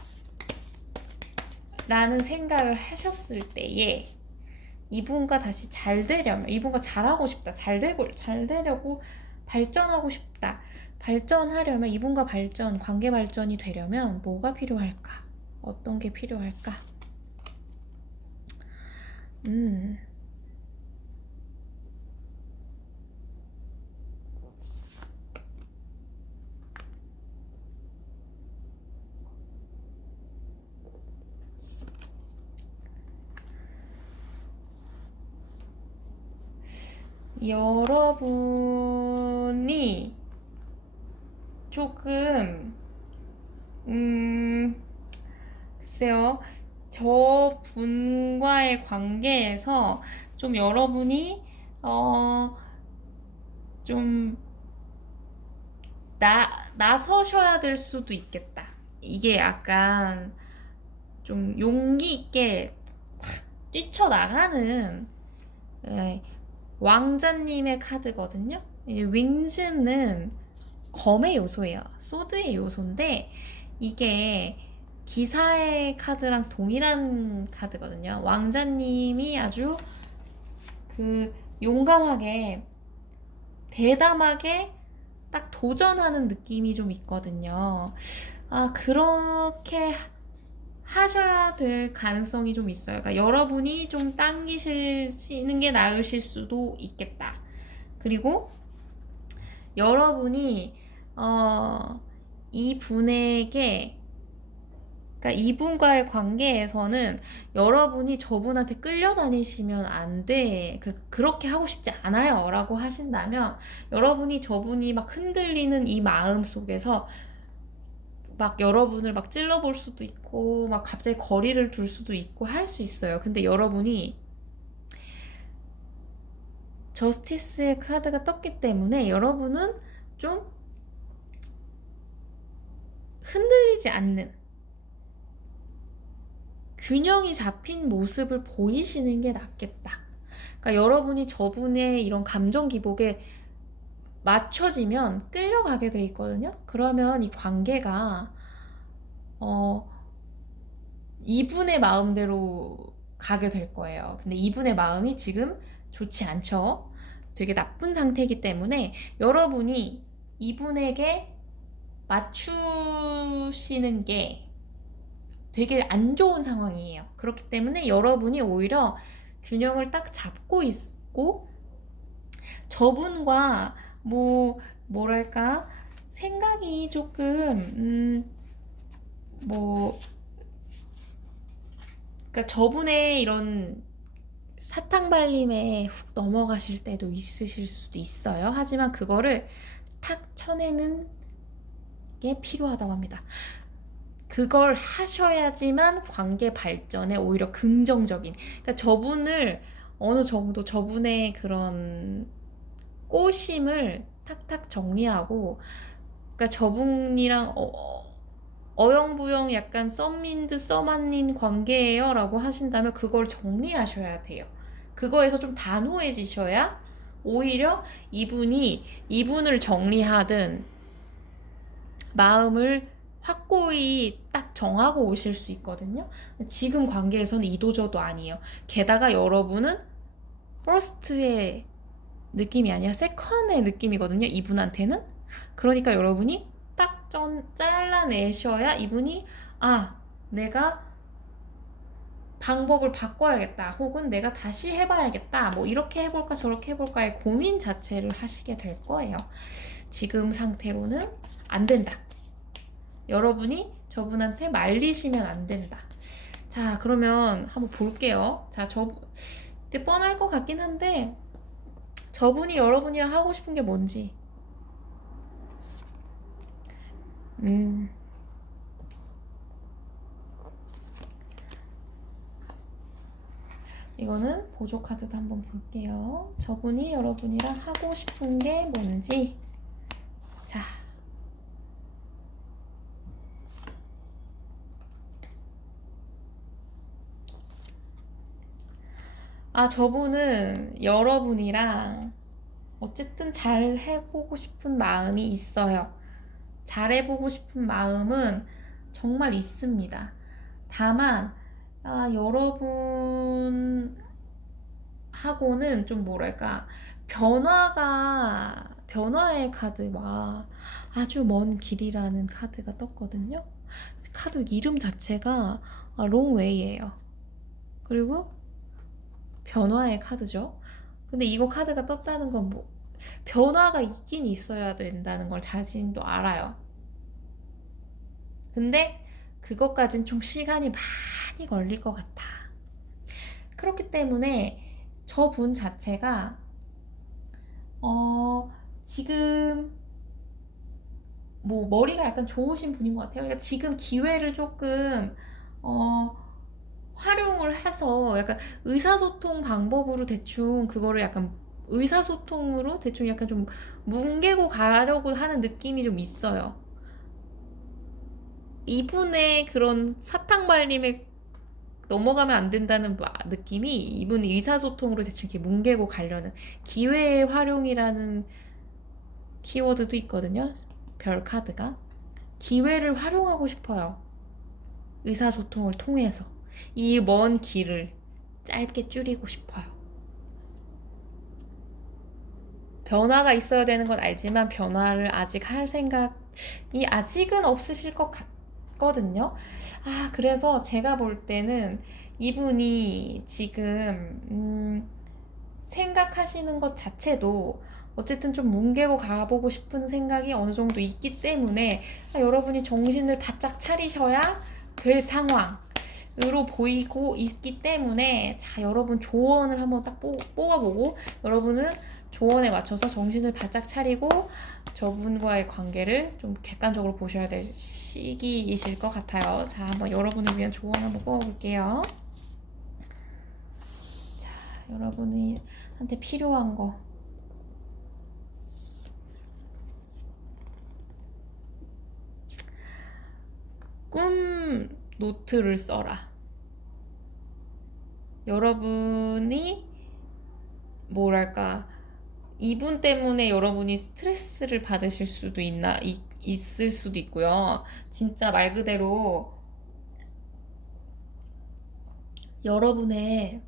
라는 생각을 하셨을 때에 이분과 다시 잘 되려면, 이분과 잘하고 싶다, 잘 되려고 발전하고 싶다, 발전하려면, 이분과 관계 발전이 되려면 뭐가 필요할까? 어떤 게 필요할까? 여러분이 조금 글쎄요. 저분과의 관계에서 좀 여러분이 좀 나서셔야 될 수도 있겠다. 이게 약간 좀 용기 있게 뛰쳐나가는 왕자님의 카드거든요. 윙즈는 검의 요소예요. 소드의 요소인데 이게 기사의 카드랑 동일한 카드거든요. 왕자님이 아주 용감하게 대담하게 딱 도전하는 느낌이 좀 있거든요. 그렇게 하셔야 될 가능성이 좀 있어요. 그러니까 여러분이 좀 당기시는 게 나으실 수도 있겠다. 그리고 여러분이 이 분에게, 그러니까 이분과의 관계에서는 여러분이 저분한테 끌려다니시면 안 돼. 그렇게 하고 싶지 않아요. 라고 하신다면 여러분이 저분이 막 흔들리는 이 마음 속에서 막 여러분을 막 찔러볼 수도 있고 막 갑자기 거리를 둘 수도 있고 할 수 있어요. 근데 여러분이 저스티스의 카드가 떴기 때문에 여러분은 좀 흔들리지 않는 균형이 잡힌 모습을 보이시는 게 낫겠다. 그러니까 여러분이 저분의 이런 감정 기복에 맞춰지면 끌려가게 돼 있거든요. 그러면 이 관계가 이분의 마음대로 가게 될 거예요. 근데 이분의 마음이 지금 좋지 않죠. 되게 나쁜 상태이기 때문에 여러분이 이분에게 맞추시는 게 되게 안 좋은 상황이에요. 그렇기 때문에 여러분이 오히려 균형을 딱 잡고 있고 저분과 뭐랄까 생각이 조금 그러니까 저분의 이런 사탕발림에 훅 넘어가실 때도 있으실 수도 있어요. 하지만 그거를 탁 쳐내는 게 필요하다고 합니다. 그걸 하셔야지만 관계 발전에 오히려 긍정적인, 그러니까 저분을 어느 정도 저분의 그런 꼬심을 탁탁 정리하고, 그러니까 저분이랑 어영부영 약간 썸인 듯 썸 아닌 관계예요 라고 하신다면 그걸 정리하셔야 돼요. 그거에서 좀 단호해지셔야 오히려 이분을 정리하든 마음을 확고히 딱 정하고 오실 수 있거든요. 지금 관계에서는 이도저도 아니에요. 게다가 여러분은 퍼스트의 느낌이 아니라 세컨의 느낌이거든요. 이분한테는. 그러니까 여러분이 딱 잘라내셔야 이분이 내가 방법을 바꿔야겠다, 혹은 내가 다시 해봐야겠다, 뭐 이렇게 해볼까 저렇게 해볼까의 고민 자체를 하시게 될 거예요. 지금 상태로는 안 된다. 여러분이 저분한테 말리시면 안 된다. 자, 그러면 한번 볼게요. 자, 되게 뻔할 것 같긴 한데 저분이 여러분이랑 하고 싶은 게 뭔지. 이거는 보조 카드도 한번 볼게요. 저분이 여러분이랑 하고 싶은 게 뭔지. 자, 저분은 여러분이랑 어쨌든 잘 해보고 싶은 마음이 있어요. 잘 해보고 싶은 마음은 정말 있습니다. 다만 여러분하고는 좀 뭐랄까, 변화의 카드와 아주 먼 길이라는 카드가 떴거든요. 카드 이름 자체가 롱웨이예요. 그리고 변화의 카드죠. 근데 이거 카드가 떴다는 건 변화가 있긴 있어야 된다는 걸 자신도 알아요. 근데 그것까진 좀 시간이 많이 걸릴 것 같아. 그렇기 때문에 저분 자체가 지금 머리가 약간 좋으신 분인 것 같아요. 그러니까 지금 기회를 조금 활용을 해서 약간 의사소통 방법으로 대충 그거를 약간 의사소통으로 대충 약간 좀 뭉개고 가려고 하는 느낌이 좀 있어요. 이분의 그런 사탕 발림에 넘어가면 안 된다는 느낌이 이분의 의사소통으로 대충 이렇게 뭉개고 가려는, 기회의 활용이라는 키워드도 있거든요. 별 카드가. 기회를 활용하고 싶어요. 의사소통을 통해서. 이 먼 길을 짧게 줄이고 싶어요. 변화가 있어야 되는 건 알지만 변화를 아직 할 생각이 아직은 없으실 것 같거든요. 그래서 제가 볼 때는 이분이 지금 생각하시는 것 자체도 어쨌든 좀 뭉개고 가보고 싶은 생각이 어느 정도 있기 때문에 여러분이 정신을 바짝 차리셔야 될 상황으로 보이고 있기 때문에, 자, 여러분 조언을 한번 딱 뽑아보고 여러분은 조언에 맞춰서 정신을 바짝 차리고 저분과의 관계를 좀 객관적으로 보셔야 될 시기이실 것 같아요. 자, 한번 여러분을 위한 조언 한번 뽑아볼게요. 자, 여러분한테 필요한 거. 꿈 노트를 써라. 여러분이 뭐랄까, 이분 때문에 여러분이 스트레스를 받으실 수도 있을 수도 있고요. 진짜 말 그대로 여러분의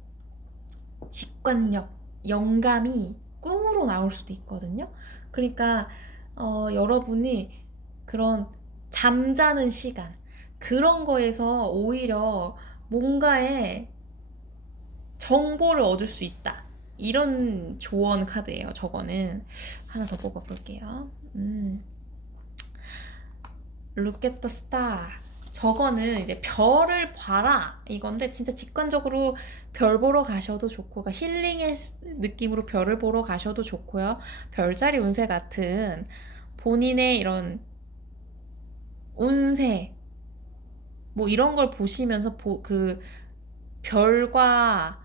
직관력, 영감이 꿈으로 나올 수도 있거든요. 그러니까 여러분이 그런 잠자는 시간, 그런 거에서 오히려 뭔가의 정보를 얻을 수 있다. 이런 조언 카드예요. 저거는 하나 더 뽑아볼게요. Look at the star. 저거는 이제 별을 봐라 이건데, 진짜 직관적으로 별 보러 가셔도 좋고, 그러니까 힐링의 느낌으로 별을 보러 가셔도 좋고요. 별자리 운세 같은 본인의 이런 운세 뭐 이런 걸 보시면서 그 별과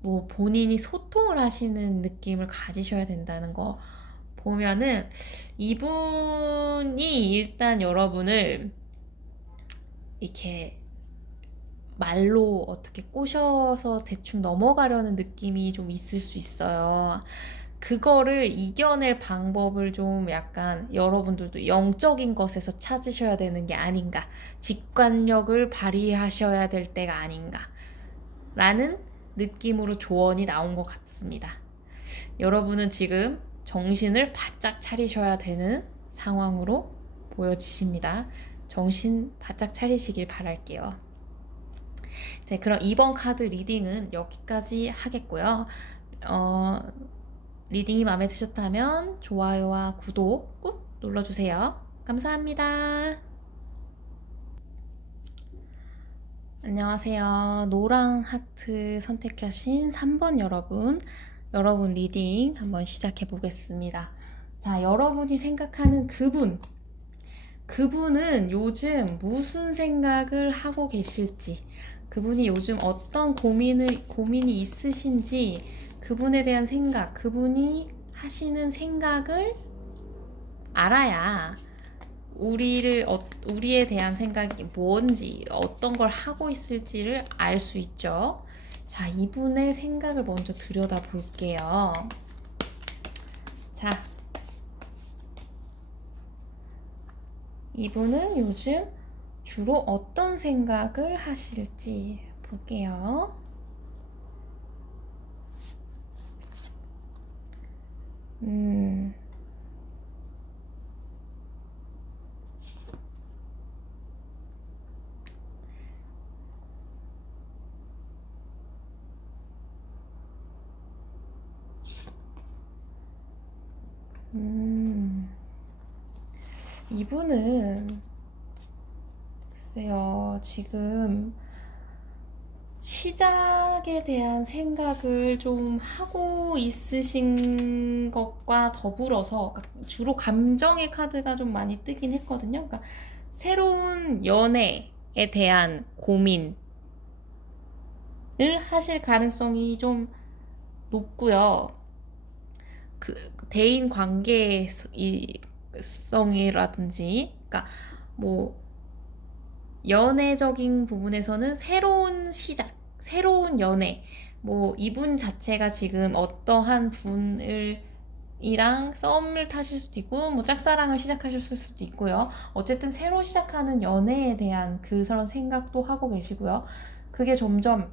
뭐 본인이 소통을 하시는 느낌을 가지셔야 된다는 거 보면은 이분이 일단 여러분을 이렇게 말로 어떻게 꼬셔서 대충 넘어가려는 느낌이 좀 있을 수 있어요. 그거를 이겨낼 방법을 좀 약간 여러분들도 영적인 것에서 찾으셔야 되는 게 아닌가. 직관력을 발휘하셔야 될 때가 아닌가. 라는 느낌으로 조언이 나온 것 같습니다. 여러분은 지금 정신을 바짝 차리셔야 되는 상황으로 보여지십니다. 정신 바짝 차리시길 바랄게요. 네, 그럼 이번 카드 리딩은 여기까지 하겠고요. 리딩이 마음에 드셨다면 좋아요와 구독 꾹 눌러주세요. 감사합니다. 안녕하세요. 노랑 하트 선택하신 3번 여러분 리딩 한번 시작해 보겠습니다. 자, 여러분이 생각하는 그분은 요즘 무슨 생각을 하고 계실지, 그분이 요즘 어떤 고민이 있으신지, 그분에 대한 생각, 그분이 하시는 생각을 알아야 우리에 대한 생각이 뭔지, 어떤 걸 하고 있을지를 알 수 있죠. 자, 이분의 생각을 먼저 들여다 볼게요. 자, 이분은 요즘 주로 어떤 생각을 하실지 볼게요. 음. 이분은 글쎄요, 지금 시작에 대한 생각을 좀 하고 있으신 것과 더불어서, 그러니까 주로 감정의 카드가 좀 많이 뜨긴 했거든요. 그러니까 새로운 연애에 대한 고민을 하실 가능성이 좀 높고요. 그 대인 관계성이라든지, 그러니까 뭐 연애적인 부분에서는 새로운 시작, 새로운 연애, 뭐 이분 자체가 지금 어떠한 분을 이랑 썸을 타실 수도 있고, 뭐 짝사랑을 시작하셨을 수도 있고요. 어쨌든 새로 시작하는 연애에 대한 그런 생각도 하고 계시고요. 그게 점점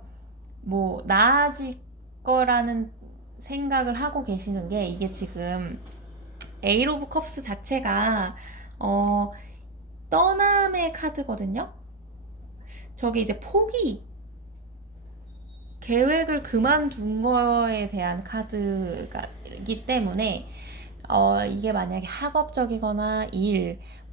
뭐 나아질 거라는 생각을 하고 계시는 게, 이게 지금 에이트 오브 컵스 자체가 떠남의 카드거든요. 저게 이제 계획을 그만둔 거에 대한 카드이기 때문에 이게 만약에 학업적이거나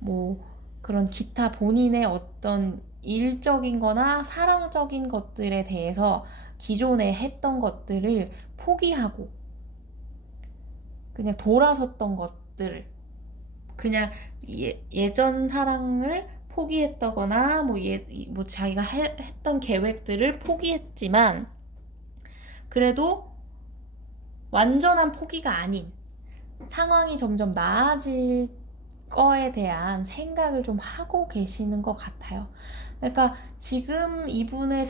뭐 그런 기타 본인의 어떤 일적인 거나 사랑적인 것들에 대해서 기존에 했던 것들을 포기하고 그냥 돌아섰던 것들, 그냥 예전 사랑을 포기했다거나 뭐 자기가 했던 계획들을 포기했지만 그래도 완전한 포기가 아닌 상황이 점점 나아질 거에 대한 생각을 좀 하고 계시는 것 같아요. 그러니까 지금 이분의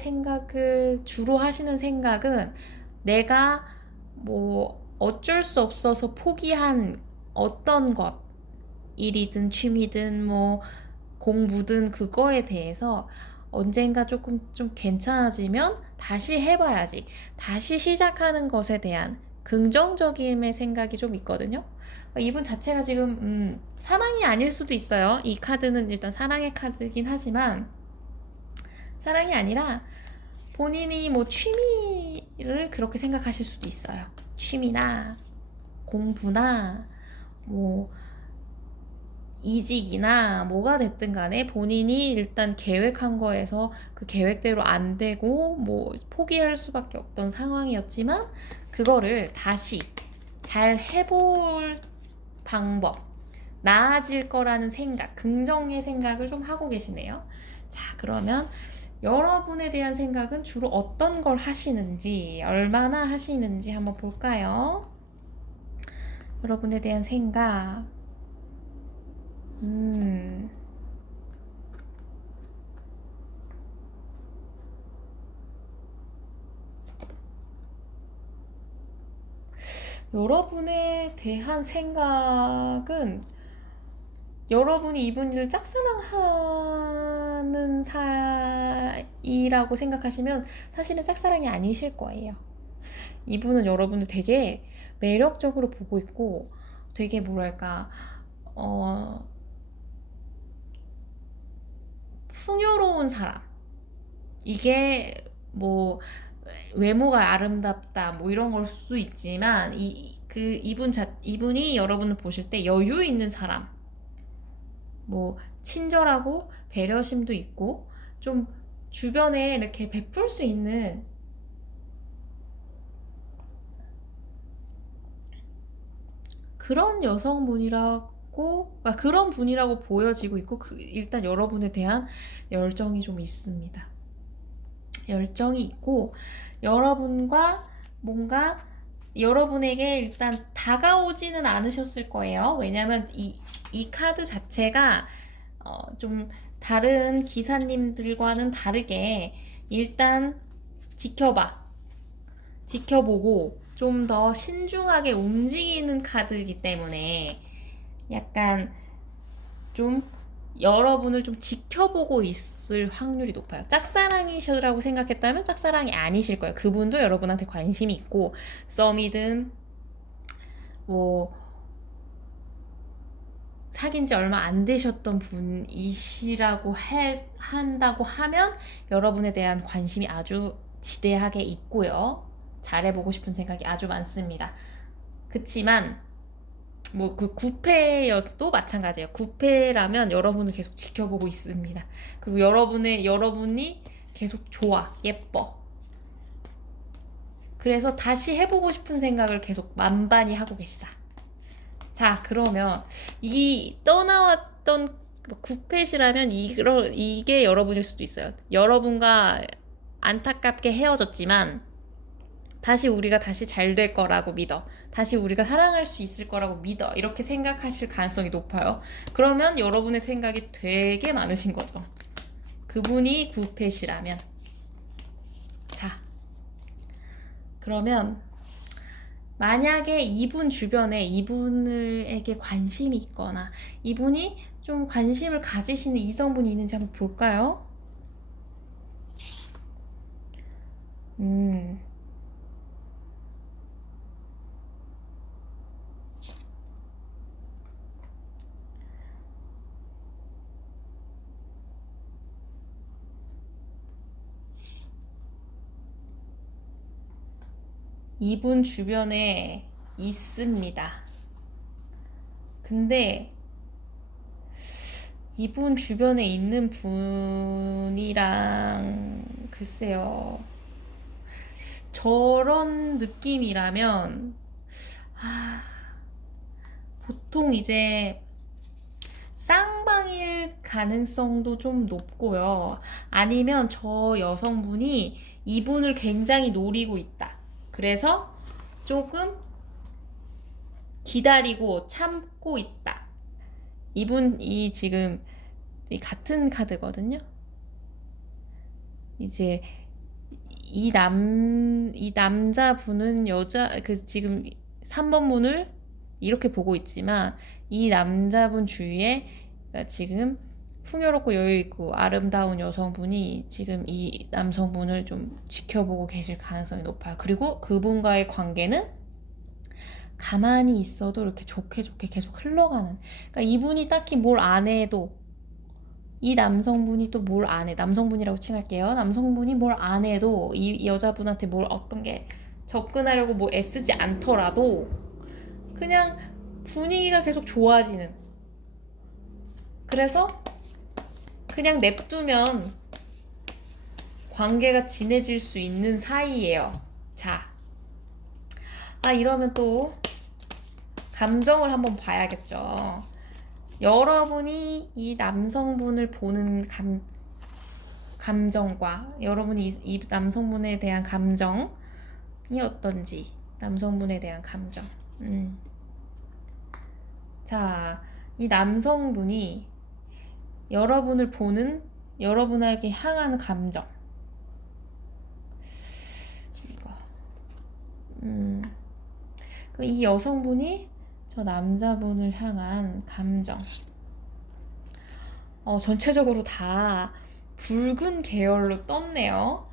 주로 하시는 생각은 내가 뭐 어쩔 수 없어서 포기한 어떤 것, 일이든 취미든 뭐 공부든 그거에 대해서 언젠가 조금 좀 괜찮아지면 다시 해봐야지, 다시 시작하는 것에 대한 긍정적임의 생각이 좀 있거든요. 이분 자체가 지금 사랑이 아닐 수도 있어요. 이 카드는 일단 사랑의 카드긴 하지만 사랑이 아니라 본인이 뭐 취미를 그렇게 생각하실 수도 있어요. 취미나 공부나 뭐 이직이나 뭐가 됐든 간에 본인이 일단 계획한 거에서 그 계획대로 안 되고 뭐 포기할 수밖에 없던 상황이었지만 그거를 다시 잘 해볼 방법, 나아질 거라는 생각, 긍정의 생각을 좀 하고 계시네요. 자, 그러면 여러분에 대한 생각은 주로 어떤 걸 하시는지, 얼마나 하시는지 한번 볼까요? 여러분에 대한 생각. 여러분에 대한 생각은 여러분이 이분을 짝사랑하는 사이라고 생각하시면 사실은 짝사랑이 아니실 거예요. 이분은 여러분을 되게 매력적으로 보고 있고 되게 뭐랄까 풍요로운 사람. 이게 뭐 외모가 아름답다 뭐 이런 걸 수 있지만 이분이 여러분을 보실 때 여유 있는 사람, 뭐 친절하고 배려심도 있고 좀 주변에 이렇게 베풀 수 있는 그런 그런 분이라고 보여지고 있고 일단 여러분에 대한 열정이 좀 있습니다. 열정이 있고 여러분과 뭔가 여러분에게 일단 다가오지는 않으셨을 거예요. 왜냐면 이 카드 자체가 좀 다른 기사님들과는 다르게 일단 지켜보고 좀 더 신중하게 움직이는 카드이기 때문에 약간 좀 여러분을 좀 지켜보고 있을 확률이 높아요. 짝사랑이시라고 생각했다면 짝사랑이 아니실 거예요. 그분도 여러분한테 관심이 있고 썸이든 뭐 사귄 지 얼마 안 되셨던 분이시라고 한다고 하면 여러분에 대한 관심이 아주 지대하게 있고요. 잘해보고 싶은 생각이 아주 많습니다. 그치만 뭐 그 9패여도 마찬가지예요. 9패라면 여러분을 계속 지켜보고 있습니다. 그리고 여러분이 계속 좋아, 예뻐. 그래서 다시 해보고 싶은 생각을 계속 만반히 하고 계시다. 자, 그러면 이 떠나왔던 9패시라면 이게 여러분일 수도 있어요. 여러분과 안타깝게 헤어졌지만 우리가 다시 잘 될 거라고 믿어. 다시 우리가 사랑할 수 있을 거라고 믿어. 이렇게 생각하실 가능성이 높아요. 그러면 여러분의 생각이 되게 많으신 거죠. 그분이 9패시라면. 자, 그러면 만약에 이분 주변에 이분에게 관심이 있거나 이분이 좀 관심을 가지시는 이성분이 있는지 한번 볼까요? 이분 주변에 있습니다. 근데 이분 주변에 있는 분이랑 글쎄요. 저런 느낌이라면 보통 이제 쌍방일 가능성도 좀 높고요. 아니면 저 여성분이 이분을 굉장히 노리고 있다. 그래서 조금 기다리고 참고 있다. 이분이 지금 같은 카드거든요. 이제 이 남자분은 지금 3번 분을 이렇게 보고 있지만 이 남자분 주위에 지금 풍요롭고 여유있고 아름다운 여성분이 지금 이 남성분을 좀 지켜보고 계실 가능성이 높아요. 그리고 그분과의 관계는 가만히 있어도 이렇게 좋게 계속 흘러가는. 그러니까 이분이 딱히 뭘 안 해도 이 남성분이 또 뭘 안 해. 남성분이라고 칭할게요. 남성분이 뭘 안 해도 이 여자분한테 어떤 게 접근하려고 뭐 애쓰지 않더라도 그냥 분위기가 계속 좋아지는. 그래서 그냥 냅두면 관계가 진해질 수 있는 사이예요. 자, 이러면 또 감정을 한번 봐야겠죠. 여러분이 이 남성분을 보는 감정과 여러분이 이 남성분에 대한 감정이 어떤지, 남성분에 대한 감정. 자, 이 남성분이 여러분을 보는, 여러분에게 향한 감정. 이거. 이 여성분이 저 남자분을 향한 감정. 전체적으로 다 붉은 계열로 떴네요.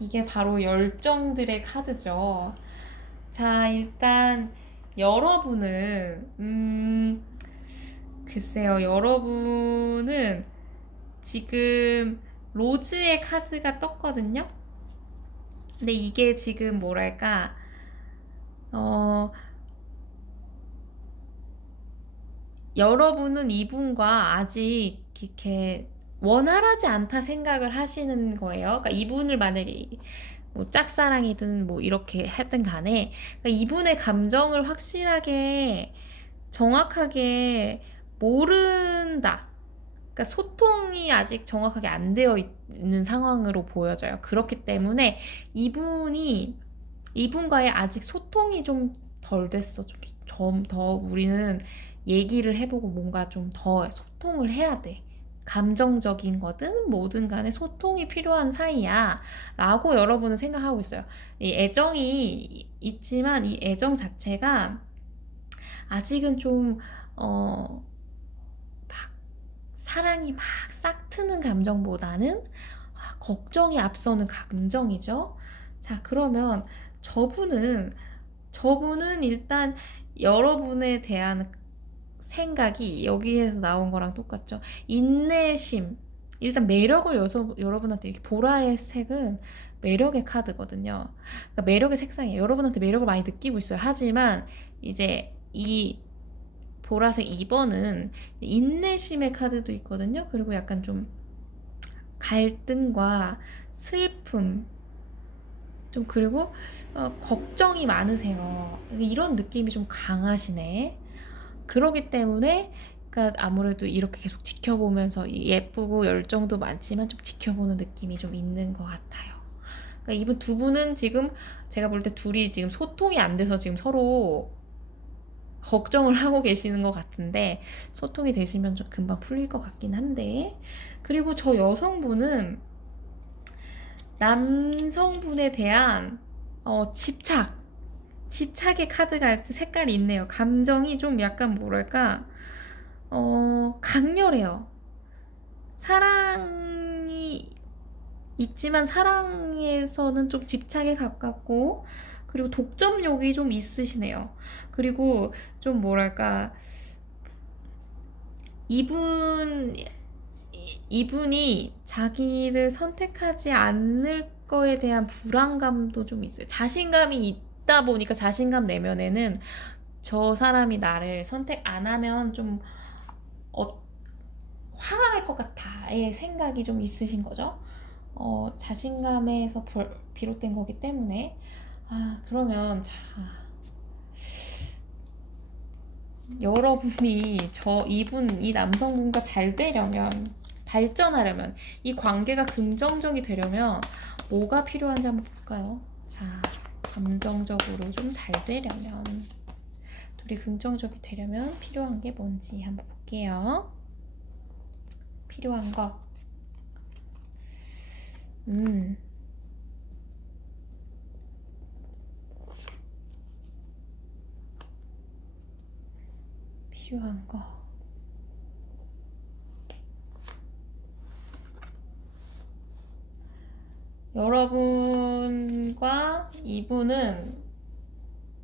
이게 바로 열정들의 카드죠. 자, 일단 여러분은 글쎄요, 여러분은 지금 로즈의 카드가 떴거든요. 근데 이게 지금 뭐랄까, 여러분은 이분과 아직 이렇게 원활하지 않다 생각을 하시는 거예요. 그러니까 이분을 만약에 뭐 짝사랑이든 뭐 이렇게 하든 간에 그러니까 이분의 감정을 확실하게 정확하게 모른다. 그러니까 소통이 아직 정확하게 안 되어 있는 상황으로 보여져요. 그렇기 때문에 이분과의 아직 소통이 좀 덜 됐어. 좀 더 우리는 얘기를 해보고 뭔가 좀 더 소통을 해야 돼. 감정적인 거든 뭐든 간에 소통이 필요한 사이야 라고 여러분은 생각하고 있어요. 이 애정이 있지만 이 애정 자체가 아직은 좀 막 사랑이 막 싹 트는 감정보다는 걱정이 앞서는 감정이죠. 자, 그러면 저분은 일단 여러분에 대한 생각이 여기에서 나온 거랑 똑같죠. 인내심. 일단 매력을 여러분한테 이렇게 보라의 색은 매력의 카드거든요. 그러니까 매력의 색상이에요. 여러분한테 매력을 많이 느끼고 있어요. 하지만 이제 이 보라색 2번은 인내심의 카드도 있거든요. 그리고 약간 좀 갈등과 슬픔, 좀 그리고 걱정이 많으세요. 이런 느낌이 좀 강하시네. 그러기 때문에 그러니까 아무래도 이렇게 계속 지켜보면서 예쁘고 열정도 많지만 좀 지켜보는 느낌이 좀 있는 것 같아요. 그러니까 이분 두 분은 지금 제가 볼 때 둘이 지금 소통이 안 돼서 지금 서로 걱정을 하고 계시는 것 같은데 소통이 되시면 좀 금방 풀릴 것 같긴 한데 그리고 저 여성분은 남성분에 대한 집착의 카드가 색깔이 있네요. 감정이 좀 약간 뭐랄까 강렬해요. 사랑이 있지만 사랑에서는 좀 집착에 가깝고 그리고 독점욕이 좀 있으시네요. 그리고 좀 뭐랄까 이분이 자기를 선택하지 않을 거에 대한 불안감도 좀 있어요. 자신감이 있다 보니까 자신감 내면에는 저 사람이 나를 선택 안 하면 좀 화가 날 것 같아의 생각이 좀 있으신 거죠. 자신감에서 비롯된 거기 때문에 그러면 자 여러분이 이 남성분과 잘 되려면 발전하려면 이 관계가 긍정적이 되려면 뭐가 필요한지 한번 볼까요? 자, 감정적으로 좀 잘 되려면 둘이 긍정적이 되려면 필요한 게 뭔지 한번 볼게요. 필요한 거 필요한 거 여러분과 이분은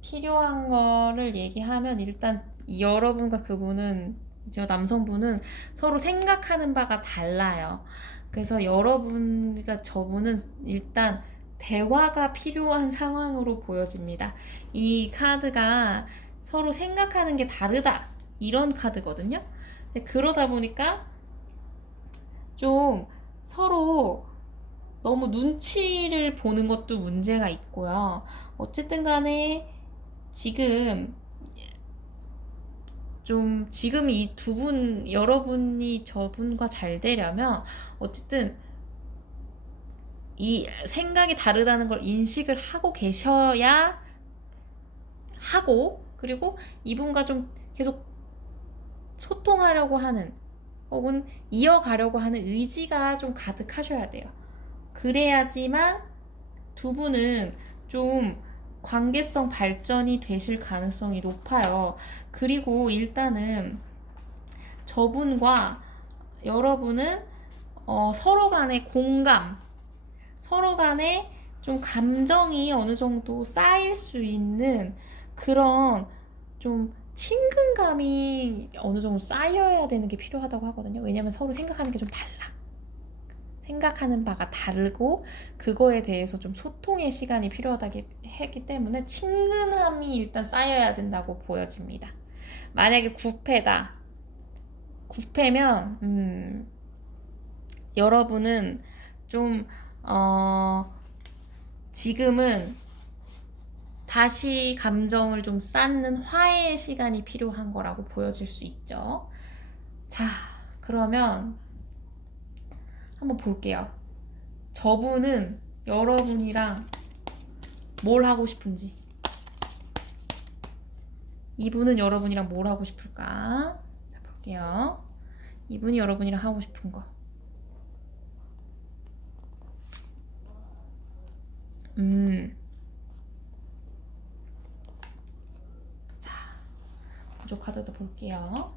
필요한 거를 얘기하면 일단 여러분과 그분은 저 남성분은 서로 생각하는 바가 달라요. 그래서 여러분과 저분은 일단 대화가 필요한 상황으로 보여집니다. 이 카드가 서로 생각하는 게 다르다 이런 카드거든요. 그러다 보니까 좀 서로 너무 눈치를 보는 것도 문제가 있고요. 어쨌든 간에 지금 좀 지금 이 두 분, 여러분이 저분과 잘 되려면 어쨌든 이 생각이 다르다는 걸 인식을 하고 계셔야 하고, 그리고 이분과 좀 계속 소통하려고 하는 혹은 이어가려고 하는 의지가 좀 가득하셔야 돼요. 그래야지만 두 분은 좀 관계성 발전이 되실 가능성이 높아요. 그리고 일단은 저분과 여러분은 서로 간의 공감, 서로 간에 좀 감정이 어느 정도 쌓일 수 있는 그런 좀 친근감이 어느 정도 쌓여야 되는 게 필요하다고 하거든요. 왜냐면 서로 생각하는 게 좀 달라. 생각하는 바가 다르고 그거에 대해서 좀 소통의 시간이 필요하다고 했기 때문에 친근함이 일단 쌓여야 된다고 보여집니다. 만약에 구패다. 구패면 여러분은 좀 지금은 다시 감정을 좀 쌓는 화해의 시간이 필요한 거라고 보여질 수 있죠. 자, 그러면 한번 볼게요. 저분은 여러분이랑 뭘 하고 싶은지, 이분은 여러분이랑 뭘 하고 싶을까? 자, 볼게요. 이분이 여러분이랑 하고 싶은 거. 자, 보조 카드도 볼게요.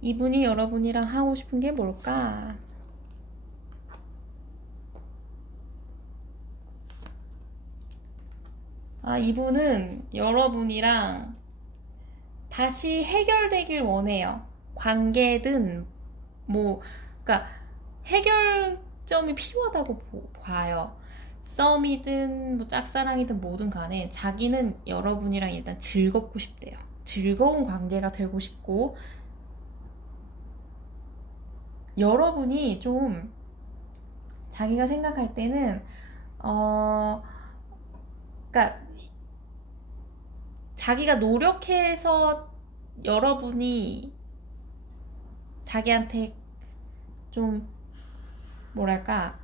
이분이 여러분이랑 하고 싶은 게 뭘까? 이분은 여러분이랑 다시 해결되길 원해요. 관계든 그러니까 해결점이 필요하다고 봐요. 썸이든 짝사랑이든 뭐든 간에 자기는 여러분이랑 일단 즐겁고 싶대요. 즐거운 관계가 되고 싶고, 여러분이 좀 자기가 생각할 때는 그러니까 자기가 노력해서 여러분이 자기한테 좀 뭐랄까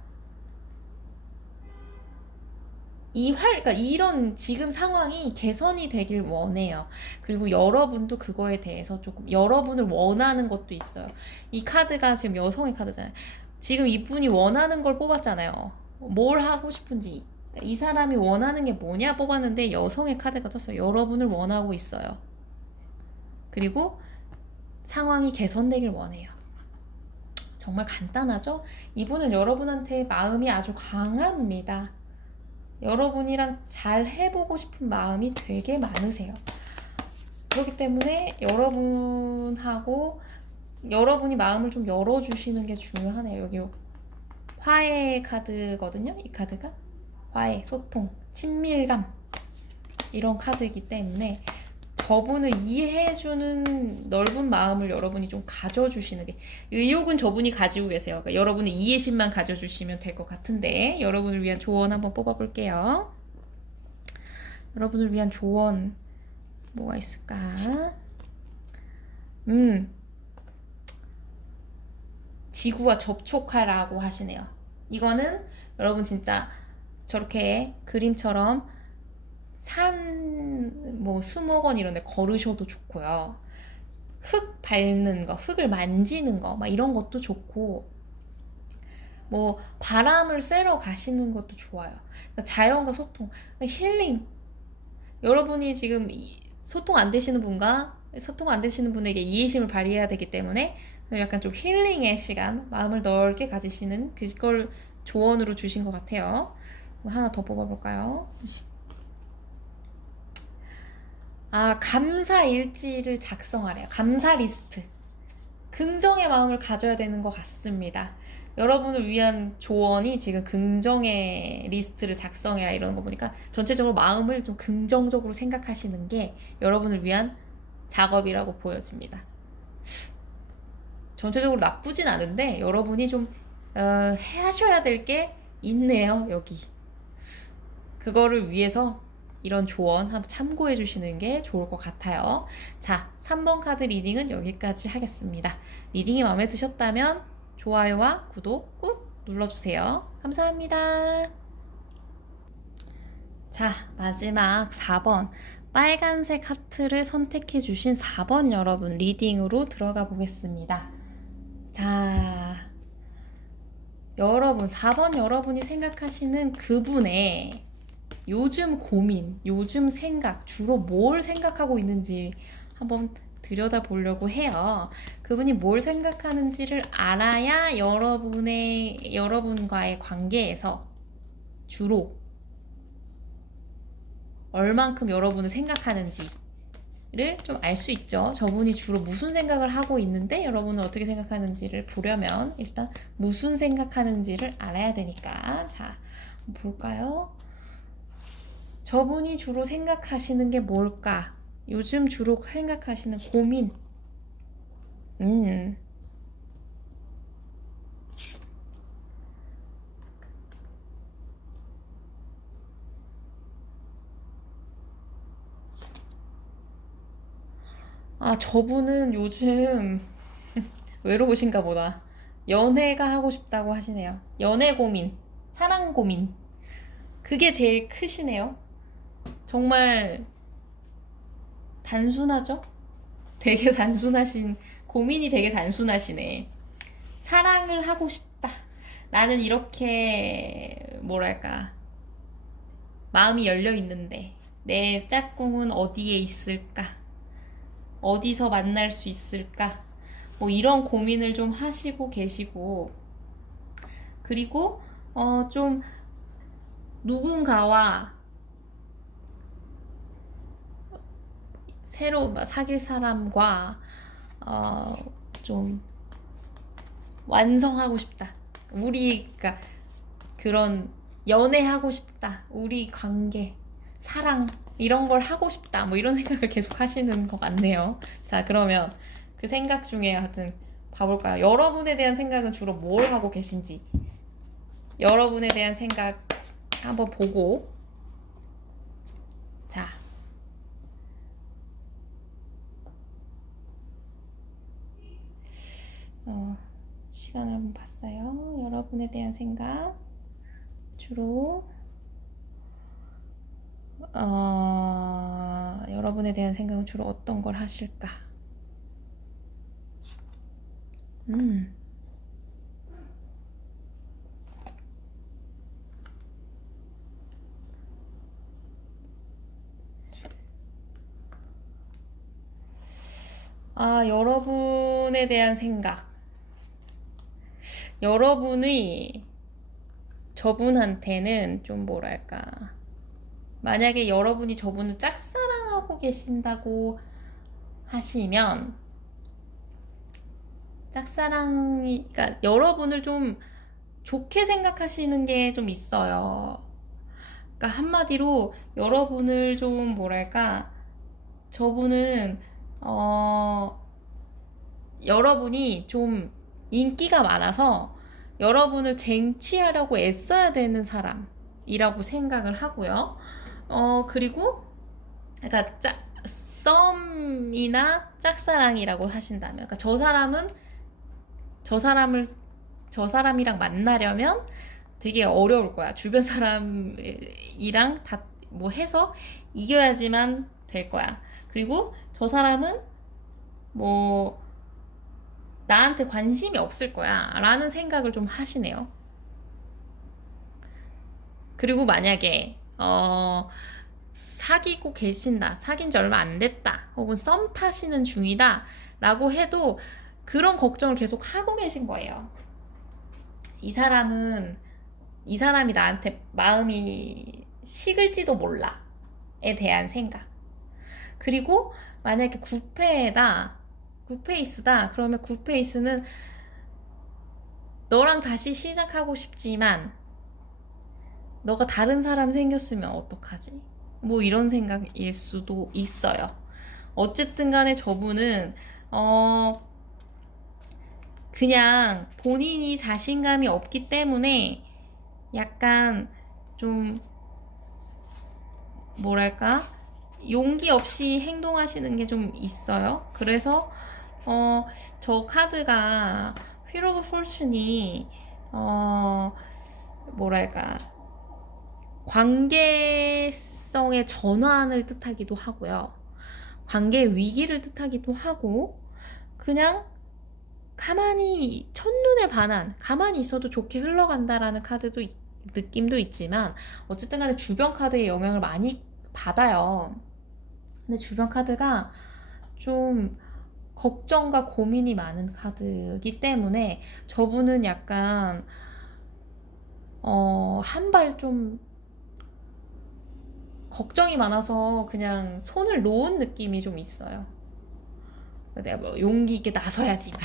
그러니까 이런 지금 상황이 개선이 되길 원해요. 그리고 여러분도 그거에 대해서 조금 여러분을 원하는 것도 있어요. 이 카드가 지금 여성의 카드잖아요. 지금 이분이 원하는 걸 뽑았잖아요. 뭘 하고 싶은지. 이 사람이 원하는 게 뭐냐 뽑았는데 여성의 카드가 떴어요. 여러분을 원하고 있어요. 그리고 상황이 개선되길 원해요. 정말 간단하죠? 이분은 여러분한테 마음이 아주 강합니다. 여러분이랑 잘 해보고 싶은 마음이 되게 많으세요. 그렇기 때문에 여러분이 마음을 좀 열어주시는 게 중요하네요. 여기 화해 카드거든요. 이 카드가 화해, 소통, 친밀감 이런 카드이기 때문에 저분을 이해해주는 넓은 마음을 여러분이 좀 가져주시는 게, 의욕은 저분이 가지고 계세요. 그러니까 여러분은 이해심만 가져주시면 될 것 같은데, 여러분을 위한 조언 한번 뽑아볼게요. 여러분을 위한 조언 뭐가 있을까? 지구와 접촉하라고 하시네요. 이거는 여러분 진짜 저렇게 그림처럼 수목원 이런 데 걸으셔도 좋고요. 흙 밟는 거, 흙을 만지는 거, 막 이런 것도 좋고, 바람을 쐬러 가시는 것도 좋아요. 그러니까 자연과 소통, 그러니까 힐링. 여러분이 지금 소통 안 되시는 분에게 이해심을 발휘해야 되기 때문에 약간 좀 힐링의 시간, 마음을 넓게 가지시는 그걸 조언으로 주신 것 같아요. 하나 더 뽑아볼까요? 감사 일지를 작성하래요. 감사 리스트. 긍정의 마음을 가져야 되는 것 같습니다. 여러분을 위한 조언이 지금 긍정의 리스트를 작성해라 이러는 거 보니까 전체적으로 마음을 좀 긍정적으로 생각하시는 게 여러분을 위한 작업이라고 보여집니다. 전체적으로 나쁘진 않은데 여러분이 좀 하셔야 될 게 있네요, 여기. 그거를 위해서 이런 조언 한번 참고해 주시는 게 좋을 것 같아요. 자, 3번 카드 리딩은 여기까지 하겠습니다. 리딩이 마음에 드셨다면 좋아요와 구독 꾹 눌러주세요. 감사합니다. 자, 마지막 4번. 빨간색 하트를 선택해 주신 4번 여러분 리딩으로 들어가 보겠습니다. 자, 여러분, 4번 여러분이 생각하시는 그분의 요즘 고민, 요즘 생각, 주로 뭘 생각하고 있는지 한번 들여다보려고 해요. 그분이 뭘 생각하는지를 알아야 여러분과의 관계에서 주로 얼만큼 여러분을 생각하는지를 좀 알 수 있죠. 저분이 주로 무슨 생각을 하고 있는데 여러분은 어떻게 생각하는지를 보려면 일단 무슨 생각하는지를 알아야 되니까. 자, 볼까요? 저분이 주로 생각하시는 게 뭘까? 요즘 주로 생각하시는 고민. 아, 저분은 요즘 외로우신가 보다. 연애가 하고 싶다고 하시네요. 연애 고민, 사랑 고민. 그게 제일 크시네요. 정말 단순하죠? 되게 단순하신, 고민이 되게 단순하시네. 사랑을 하고 싶다. 나는 이렇게, 뭐랄까, 마음이 열려 있는데, 내 짝꿍은 어디에 있을까? 어디서 만날 수 있을까? 뭐 이런 고민을 좀 하시고 계시고, 그리고, 좀 누군가와 새로 사귈 사람과 좀 완성하고 싶다. 그러니까 그런 연애하고 싶다. 우리 관계, 사랑 이런 걸 하고 싶다. 뭐 이런 생각을 계속 하시는 것 같네요. 자, 그러면 그 생각 중에 하여튼 봐볼까요? 여러분에 대한 생각은 주로 뭘 하고 계신지 여러분에 대한 생각 한번 보고 자, 시간을 한번 봤어요. 여러분에 대한 생각 주로 여러분에 대한 생각은 주로 어떤 걸 하실까? 여러분에 대한 생각. 여러분이 저분한테는 좀 뭐랄까. 만약에 여러분이 저분을 짝사랑하고 계신다고 하시면, 그러니까 여러분을 좀 좋게 생각하시는 게 좀 있어요. 그러니까 한마디로 여러분을 좀 뭐랄까, 저분은, 여러분이 좀 인기가 많아서 여러분을 쟁취하려고 애써야 되는 사람이라고 생각을 하고요. 그리고, 그러니까 썸이나 짝사랑이라고 하신다면, 그러니까 저 사람이랑 만나려면 되게 어려울 거야. 주변 사람이랑 다 뭐 해서 이겨야지만 될 거야. 그리고 저 사람은 뭐 나한테 관심이 없을 거야 라는 생각을 좀 하시네요. 그리고 만약에 사귀고 계신다, 사귄 지 얼마 안 됐다, 혹은 썸 타시는 중이다 라고 해도 그런 걱정을 계속 하고 계신 거예요. 이 사람이 나한테 마음이 식을지도 몰라에 대한 생각. 그리고 만약에 굿페이스다 그러면 굿페이스는 너랑 다시 시작하고 싶지만 너가 다른 사람 생겼으면 어떡하지? 뭐 이런 생각일 수도 있어요. 어쨌든 간에 저분은 그냥 본인이 자신감이 없기 때문에 약간 좀 뭐랄까 용기 없이 행동하시는 게 좀 있어요. 그래서 저 카드가 휠 오브 포춘이 뭐랄까 관계성의 전환을 뜻하기도 하고요. 관계 위기를 뜻하기도 하고 그냥 가만히 첫눈에 반한 가만히 있어도 좋게 흘러간다라는 카드도 느낌도 있지만 어쨌든 간에 주변 카드의 영향을 많이 받아요. 근데 주변 카드가 좀 걱정과 고민이 많은 카드이기 때문에 저분은 약간 한 발 좀 걱정이 많아서 그냥 손을 놓은 느낌이 좀 있어요. 내가 뭐 용기 있게 나서야지 막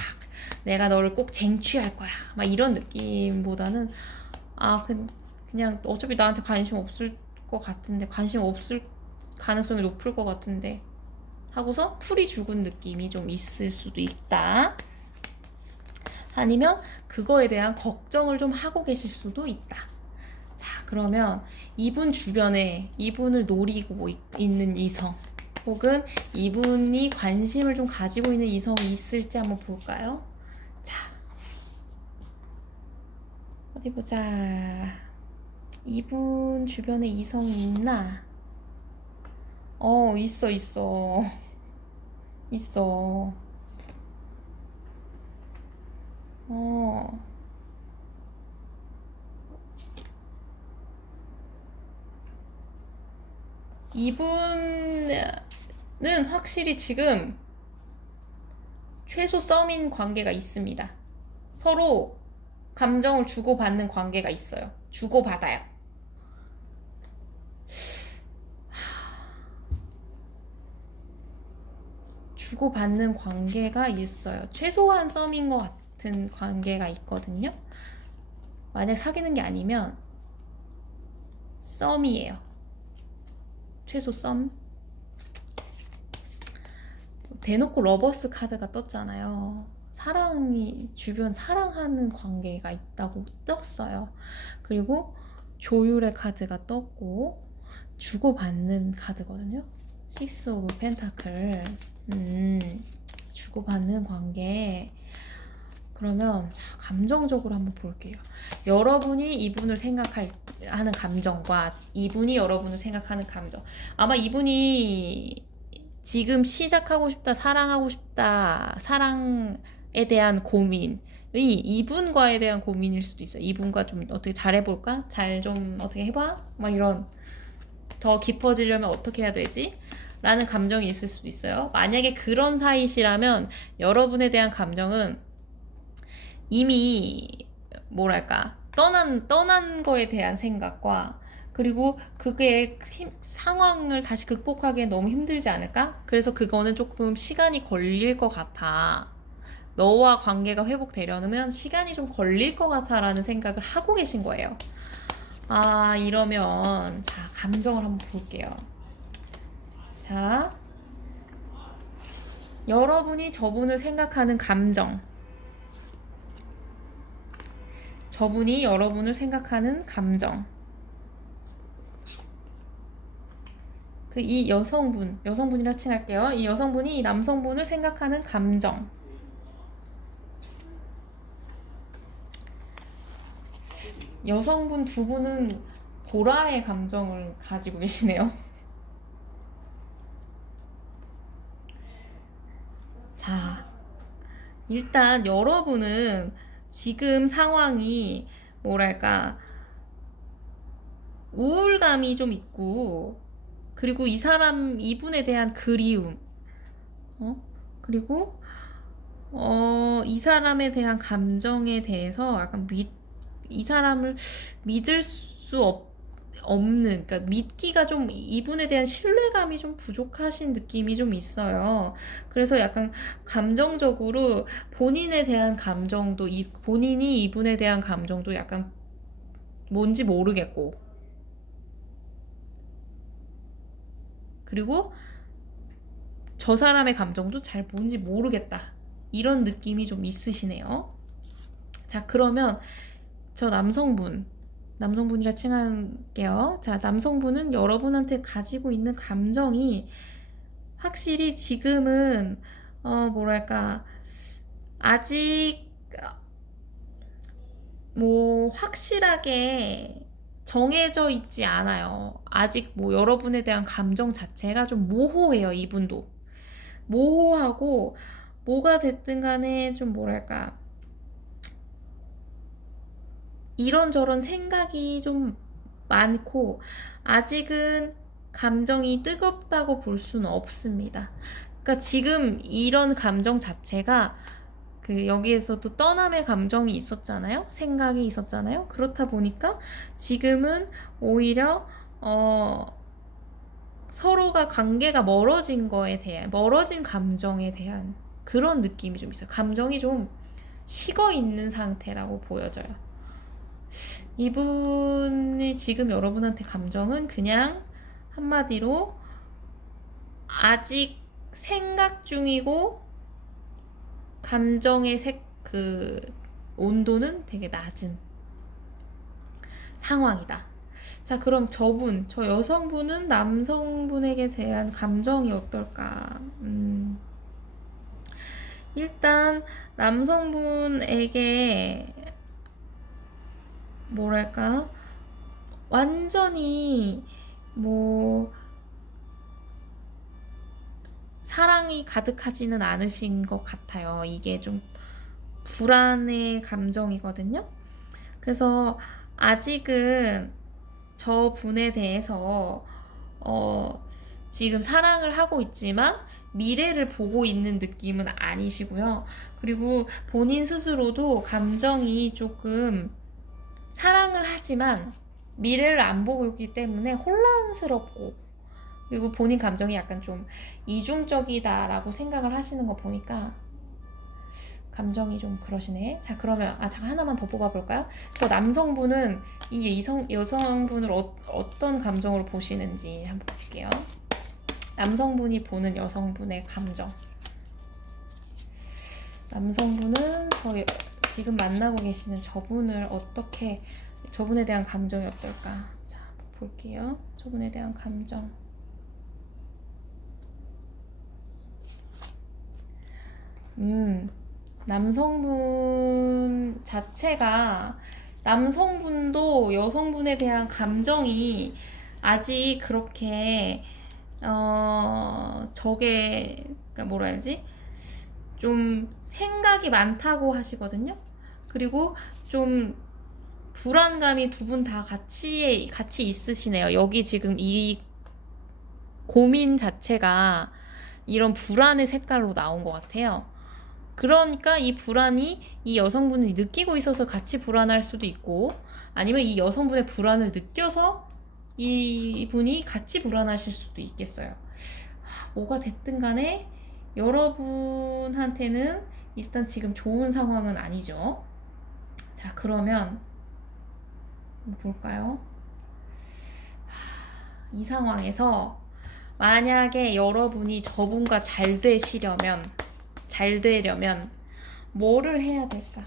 내가 너를 꼭 쟁취할 거야 막 이런 느낌보다는 그냥 어차피 나한테 관심 없을 것 같은데 관심 없을 가능성이 높을 것 같은데 하고서 풀이 죽은 느낌이 좀 있을 수도 있다. 아니면 그거에 대한 걱정을 좀 하고 계실 수도 있다. 자, 그러면 이분 주변에 이분을 노리고 있는 이성 혹은 이분이 관심을 좀 가지고 있는 이성이 있을지 한번 볼까요? 자, 어디 보자. 이분 주변에 이성이 있나? 있어, 있어. 있어. 어. 이분은 확실히 지금 최소 썸인 관계가 있습니다. 서로 감정을 주고받는 관계가 있어요. 주고받아요. 주고받는 관계가 있어요. 최소한 썸인 것 같은 관계가 있거든요. 만약 사귀는 게 아니면 썸이에요. 최소 썸. 대놓고 러버스 카드가 떴잖아요. 주변 사랑하는 관계가 있다고 떴어요. 그리고 조율의 카드가 떴고 주고받는 카드거든요. 식스 오브 펜타클. 주고받는 관계. 그러면 자, 감정적으로 한번 볼게요. 여러분이 이분을 생각하는 감정과 이분이 여러분을 생각하는 감정. 아마 이분이 지금 시작하고 싶다, 사랑하고 싶다, 사랑에 대한 고민이 이분과에 대한 고민일 수도 있어요. 이분과 좀 어떻게 잘해볼까? 잘 좀 어떻게 해봐? 막 이런 더 깊어지려면 어떻게 해야 되지? 라는 감정이 있을 수도 있어요. 만약에 그런 사이시라면 여러분에 대한 감정은 이미 뭐랄까 떠난 거에 대한 생각과 그리고 그게 상황을 다시 극복하기에 너무 힘들지 않을까? 그래서 그거는 조금 시간이 걸릴 것 같아. 너와 관계가 회복되려면 시간이 좀 걸릴 것 같아 라는 생각을 하고 계신 거예요. 이러면 자, 감정을 한번 볼게요. 자, 여러분이 저분을 생각하는 감정. 저분이 여러분을 생각하는 감정. 이 여성분이라 칭할게요. 이 여성분이 이 남성분을 생각하는 감정. 여성분 두 분은 보라의 감정을 가지고 계시네요. 자, 일단 여러분은 지금 상황이 뭐랄까 우울감이 좀 있고 그리고 이분에 대한 그리움 그리고 이 사람에 대한 감정에 대해서 약간 이 사람을 믿을 수 없는, 그러니까 믿기가 좀 이분에 대한 신뢰감이 좀 부족하신 느낌이 좀 있어요. 그래서 약간 감정적으로 본인에 대한 감정도 본인이 이분에 대한 감정도 약간 뭔지 모르겠고 그리고 저 사람의 감정도 잘 뭔지 모르겠다 이런 느낌이 좀 있으시네요. 자, 그러면 저 남성분 남성분이라 칭할게요. 자, 남성분은 여러분한테 가지고 있는 감정이 확실히 지금은 뭐랄까 아직 뭐 확실하게 정해져 있지 않아요. 아직 뭐 여러분에 대한 감정 자체가 좀 모호해요. 이분도 모호하고 뭐가 됐든 간에 좀 뭐랄까 이런저런 생각이 좀 많고 아직은 감정이 뜨겁다고 볼 수는 없습니다. 그러니까 지금 이런 감정 자체가 그 여기에서도 떠남의 감정이 있었잖아요. 생각이 있었잖아요. 그렇다 보니까 지금은 오히려 서로가 관계가 멀어진 감정에 대한 그런 느낌이 좀 있어요. 감정이 좀 식어 있는 상태라고 보여져요. 이분이 지금 여러분한테 감정은 그냥 한마디로 아직 생각 중이고 감정의 그 온도는 되게 낮은 상황이다. 자, 그럼 저 여성분은 남성분에게 대한 감정이 어떨까? 일단 남성분에게 뭐랄까 완전히 뭐 사랑이 가득하지는 않으신 것 같아요. 이게 좀 불안의 감정이거든요. 그래서 아직은 저 분에 대해서 지금 사랑을 하고 있지만 미래를 보고 있는 느낌은 아니시고요. 그리고 본인 스스로도 감정이 조금 사랑을 하지만 미래를 안 보고 있기 때문에 혼란스럽고 그리고 본인 감정이 약간 좀 이중적이다라고 생각을 하시는 거 보니까 감정이 좀 그러시네. 자, 그러면 잠깐 하나만 더 뽑아볼까요? 저 남성분은 이 여성분을 어떤 감정으로 보시는지 한번 볼게요. 남성분이 보는 여성분의 감정. 남성분은 지금 만나고 계시는 저분에 대한 감정이 어떨까? 자, 볼게요. 저분에 대한 감정. 남성분 자체가 남성분도 여성분에 대한 감정이 아직 그렇게 그러니까 뭐라 해야지? 좀 생각이 많다고 하시거든요. 그리고 좀 불안감이 두 분 다 같이 있으시네요. 여기 지금 이 고민 자체가 이런 불안의 색깔로 나온 것 같아요. 그러니까 이 불안이 이 여성분이 느끼고 있어서 같이 불안할 수도 있고 아니면 이 여성분의 불안을 느껴서 이분이 같이 불안하실 수도 있겠어요. 뭐가 됐든 간에 여러분한테는 일단 지금 좋은 상황은 아니죠. 자, 그러면 볼까요? 이 상황에서 만약에 여러분이 저분과 잘 되려면 뭐를 해야 될까?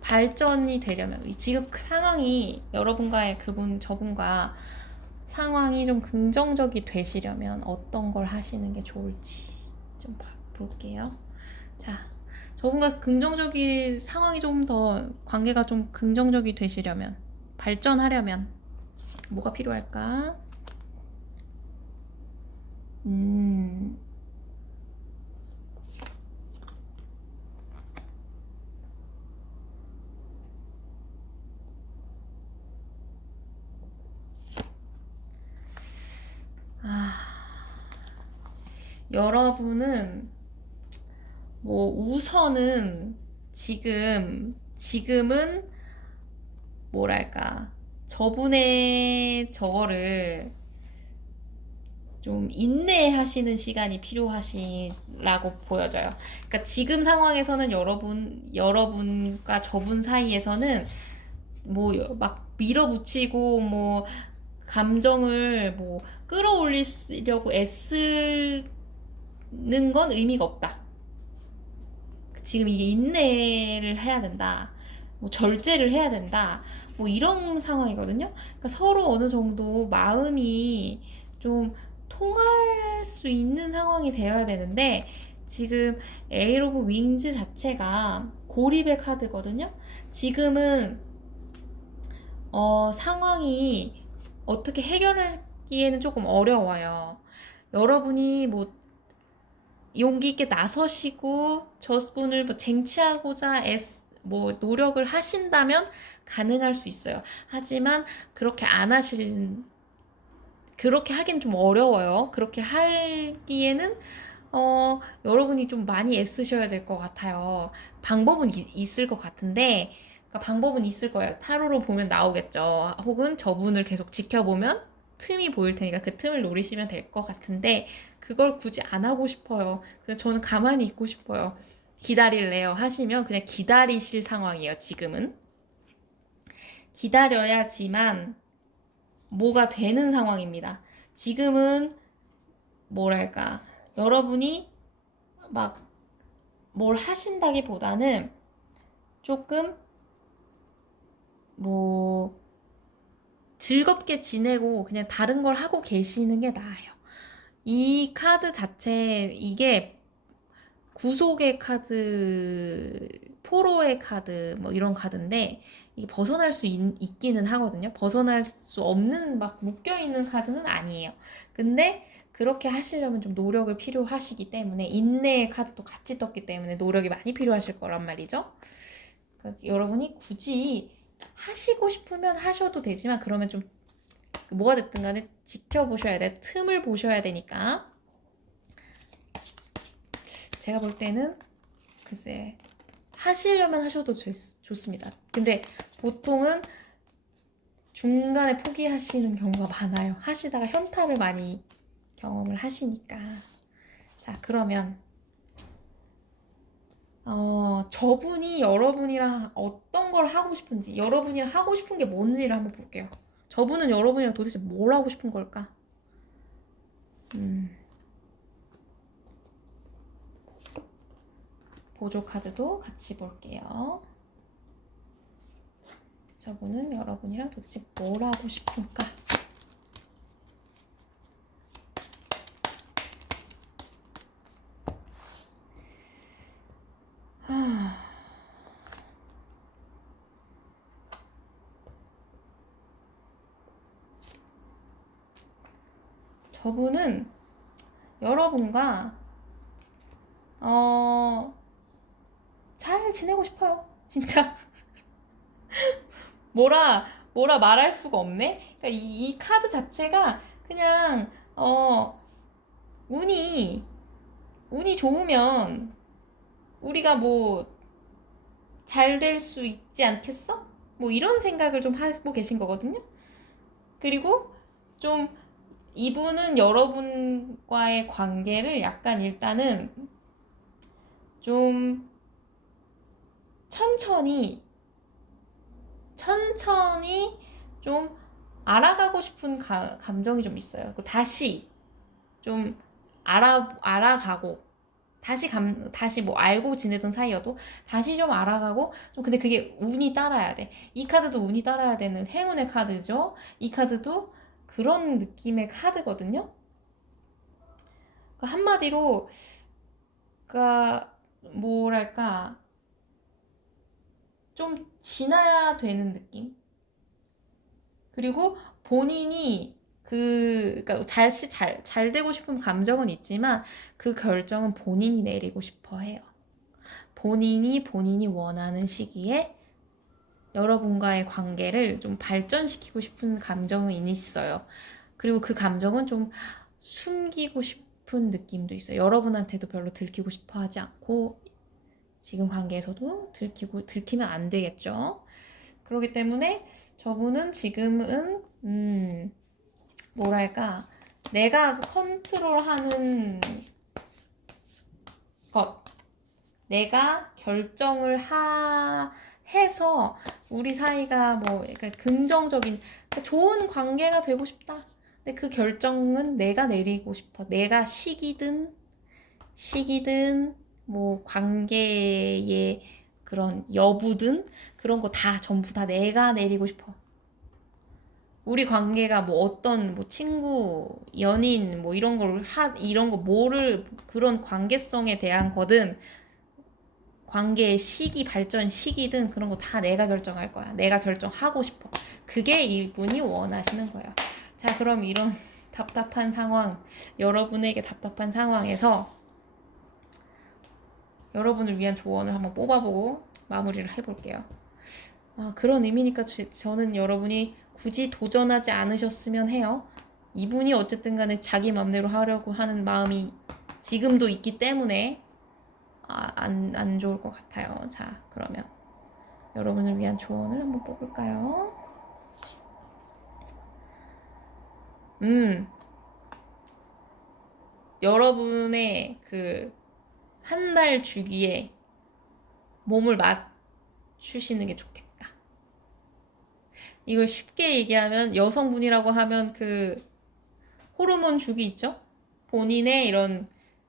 발전이 되려면 지금 그 상황이 여러분과의 저분과 상황이 좀 긍정적이 되시려면 어떤 걸 하시는 게 좋을지 좀 볼게요. 자, 저분과 상황이 좀 더 관계가 좀 긍정적이 되시려면 발전하려면 뭐가 필요할까? 여러분은 뭐 우선은 지금은 뭐랄까 저분의 저거를 좀 인내하시는 시간이 필요하시라고 보여져요. 그러니까 지금 상황에서는 여러분과 저분 사이에서는 뭐 막 밀어붙이고 뭐 감정을 뭐 끌어올리려고 애쓰는 건 의미가 없다. 지금 이게 인내를 해야 된다. 뭐 절제를 해야 된다. 뭐 이런 상황이거든요. 그러니까 서로 어느 정도 마음이 좀 통할 수 있는 상황이 되어야 되는데 지금 에일 오브 윙즈 자체가 고립의 카드거든요. 지금은 상황이 어떻게 해결하기에는 조금 어려워요. 여러분이 뭐 용기 있게 나서시고 저분을 뭐 쟁취하고자 뭐 노력을 하신다면 가능할 수 있어요. 하지만 그렇게 안 하실 그렇게 하긴 좀 어려워요. 그렇게 하기에는 여러분이 좀 많이 애쓰셔야 될 것 같아요. 방법은 있을 것 같은데, 그러니까 방법은 있을 거예요. 타로로 보면 나오겠죠. 혹은 저분을 계속 지켜보면 틈이 보일 테니까 그 틈을 노리시면 될 것 같은데, 그걸 굳이 안 하고 싶어요. 그래서 저는 가만히 있고 싶어요. 기다릴래요 하시면 그냥 기다리실 상황이에요, 지금은. 기다려야지만 뭐가 되는 상황입니다. 지금은 뭐랄까, 여러분이 막 뭘 하신다기보다는 조금 뭐 즐겁게 지내고 그냥 다른 걸 하고 계시는 게 나아요. 이 카드 자체, 이게 구속의 카드, 포로의 카드, 뭐 이런 카드인데, 이게 벗어날 수 있기는 하거든요. 벗어날 수 없는, 막 묶여있는 카드는 아니에요. 근데, 그렇게 하시려면 좀 노력을 필요하시기 때문에, 인내의 카드도 같이 떴기 때문에 노력이 많이 필요하실 거란 말이죠. 그러니까 여러분이 굳이 하시고 싶으면 하셔도 되지만, 그러면 좀, 뭐가 됐든 간에 지켜보셔야 돼. 틈을 보셔야 되니까. 제가 볼 때는 글쎄 하시려면 하셔도 좋습니다. 근데 보통은 중간에 포기하시는 경우가 많아요. 하시다가 현타를 많이 경험을 하시니까. 자, 그러면 저분이 여러분이랑 어떤 걸 하고 싶은지, 여러분이랑 하고 싶은 게 뭔지를 한번 볼게요. 저분은 여러분이랑 도대체 뭘 하고 싶은 걸까? 보조 카드도 같이 볼게요. 저분은 여러분이랑 도대체 뭘 하고 싶을까? 저분은 여러분과 잘 지내고 싶어요. 진짜 뭐라 말할 수가 없네. 그러니까 이 카드 자체가 그냥 운이 좋으면 우리가 뭐 잘 될 수 있지 않겠어? 뭐 이런 생각을 좀 하고 계신 거거든요. 그리고 좀 이분은 여러분과의 관계를 약간 일단은 좀 천천히 좀 알아가고 싶은 감정이 좀 있어요. 다시 좀 알아가고 다시 뭐 알고 지내던 사이여도 다시 좀 알아가고 좀 근데 그게 운이 따라야 돼. 이 카드도 운이 따라야 되는 행운의 카드죠. 이 카드도 그런 느낌의 카드거든요. 그러니까 한마디로 그러니까 뭐랄까 좀 지나야 되는 느낌. 그리고 본인이 그러니까 잘 되고 싶은 감정은 있지만 그 결정은 본인이 내리고 싶어 해요. 본인이 원하는 시기에 여러분과의 관계를 좀 발전시키고 싶은 감정은 있어요. 그리고 그 감정은 좀 숨기고 싶은 느낌도 있어요. 여러분한테도 별로 들키고 싶어 하지 않고 지금 관계에서도 들키면 안 되겠죠. 그렇기 때문에 저분은 지금은 뭐랄까 내가 컨트롤하는 것 내가 결정을 해서 우리 사이가 뭐 그러니까 긍정적인 그러니까 좋은 관계가 되고 싶다. 근데 그 결정은 내가 내리고 싶어. 내가 시기든 뭐 관계의 그런 여부든 그런 거 다 전부 다 내가 내리고 싶어. 우리 관계가 뭐 어떤 뭐 친구, 연인 뭐 이런 걸 이런 거 뭐를 그런 관계성에 대한 거든 관계의 시기, 발전 시기든 그런 거 다 내가 결정할 거야. 내가 결정하고 싶어. 그게 이분이 원하시는 거야. 자, 그럼 이런 답답한 상황, 여러분에게 답답한 상황에서 여러분을 위한 조언을 한번 뽑아보고 마무리를 해볼게요. 그런 의미니까 저는 여러분이 굳이 도전하지 않으셨으면 해요. 이분이 어쨌든 간에 자기 맘대로 하려고 하는 마음이 지금도 있기 때문에 안 좋을 것 같아요. 자, 그러면 여러분을 위한 조언을 한번 뽑을까요? 여러분의 그 한 달 주기에 몸을 맞추시는 게 좋겠다. 이걸 쉽게 얘기하면 여성분이라고 하면 그 호르몬 주기 있죠? 본인의 이런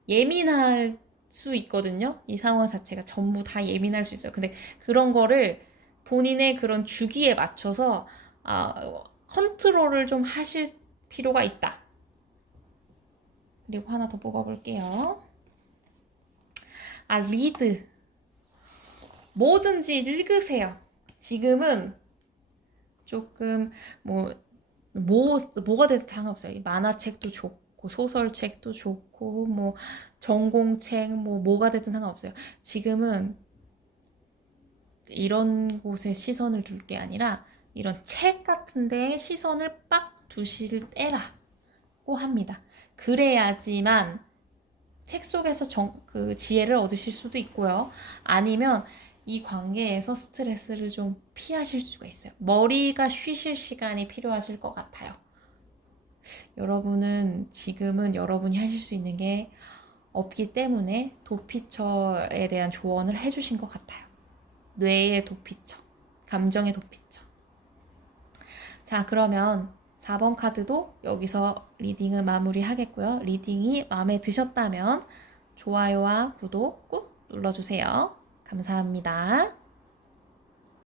예민할 수 있거든요. 이 상황 자체가 전부 다 예민할 수 있어요. 근데 그런 거를 본인의 그런 주기에 맞춰서 컨트롤을 좀 하실 필요가 있다. 그리고 하나 더 뽑아볼게요. 리드. 뭐든지 읽으세요. 지금은 조금 뭐가 돼도 상관없어요. 만화책도 좋고 소설책도 좋고 뭐 전공책 뭐가 됐든 상관없어요. 지금은 이런 곳에 시선을 둘 게 아니라 이런 책 같은 데에 시선을 빡 두실 때라고 합니다. 그래야지만 책 속에서 그 지혜를 얻으실 수도 있고요. 아니면 이 관계에서 스트레스를 좀 피하실 수가 있어요. 머리가 쉬실 시간이 필요하실 것 같아요. 여러분은 지금은 여러분이 하실 수 있는 게 없기 때문에 도피처에 대한 조언을 해주신 것 같아요. 뇌의 도피처, 감정의 도피처. 자, 그러면 4번 카드도 여기서 리딩을 마무리하겠고요. 리딩이 마음에 드셨다면 좋아요와 구독 꾹 눌러주세요. 감사합니다.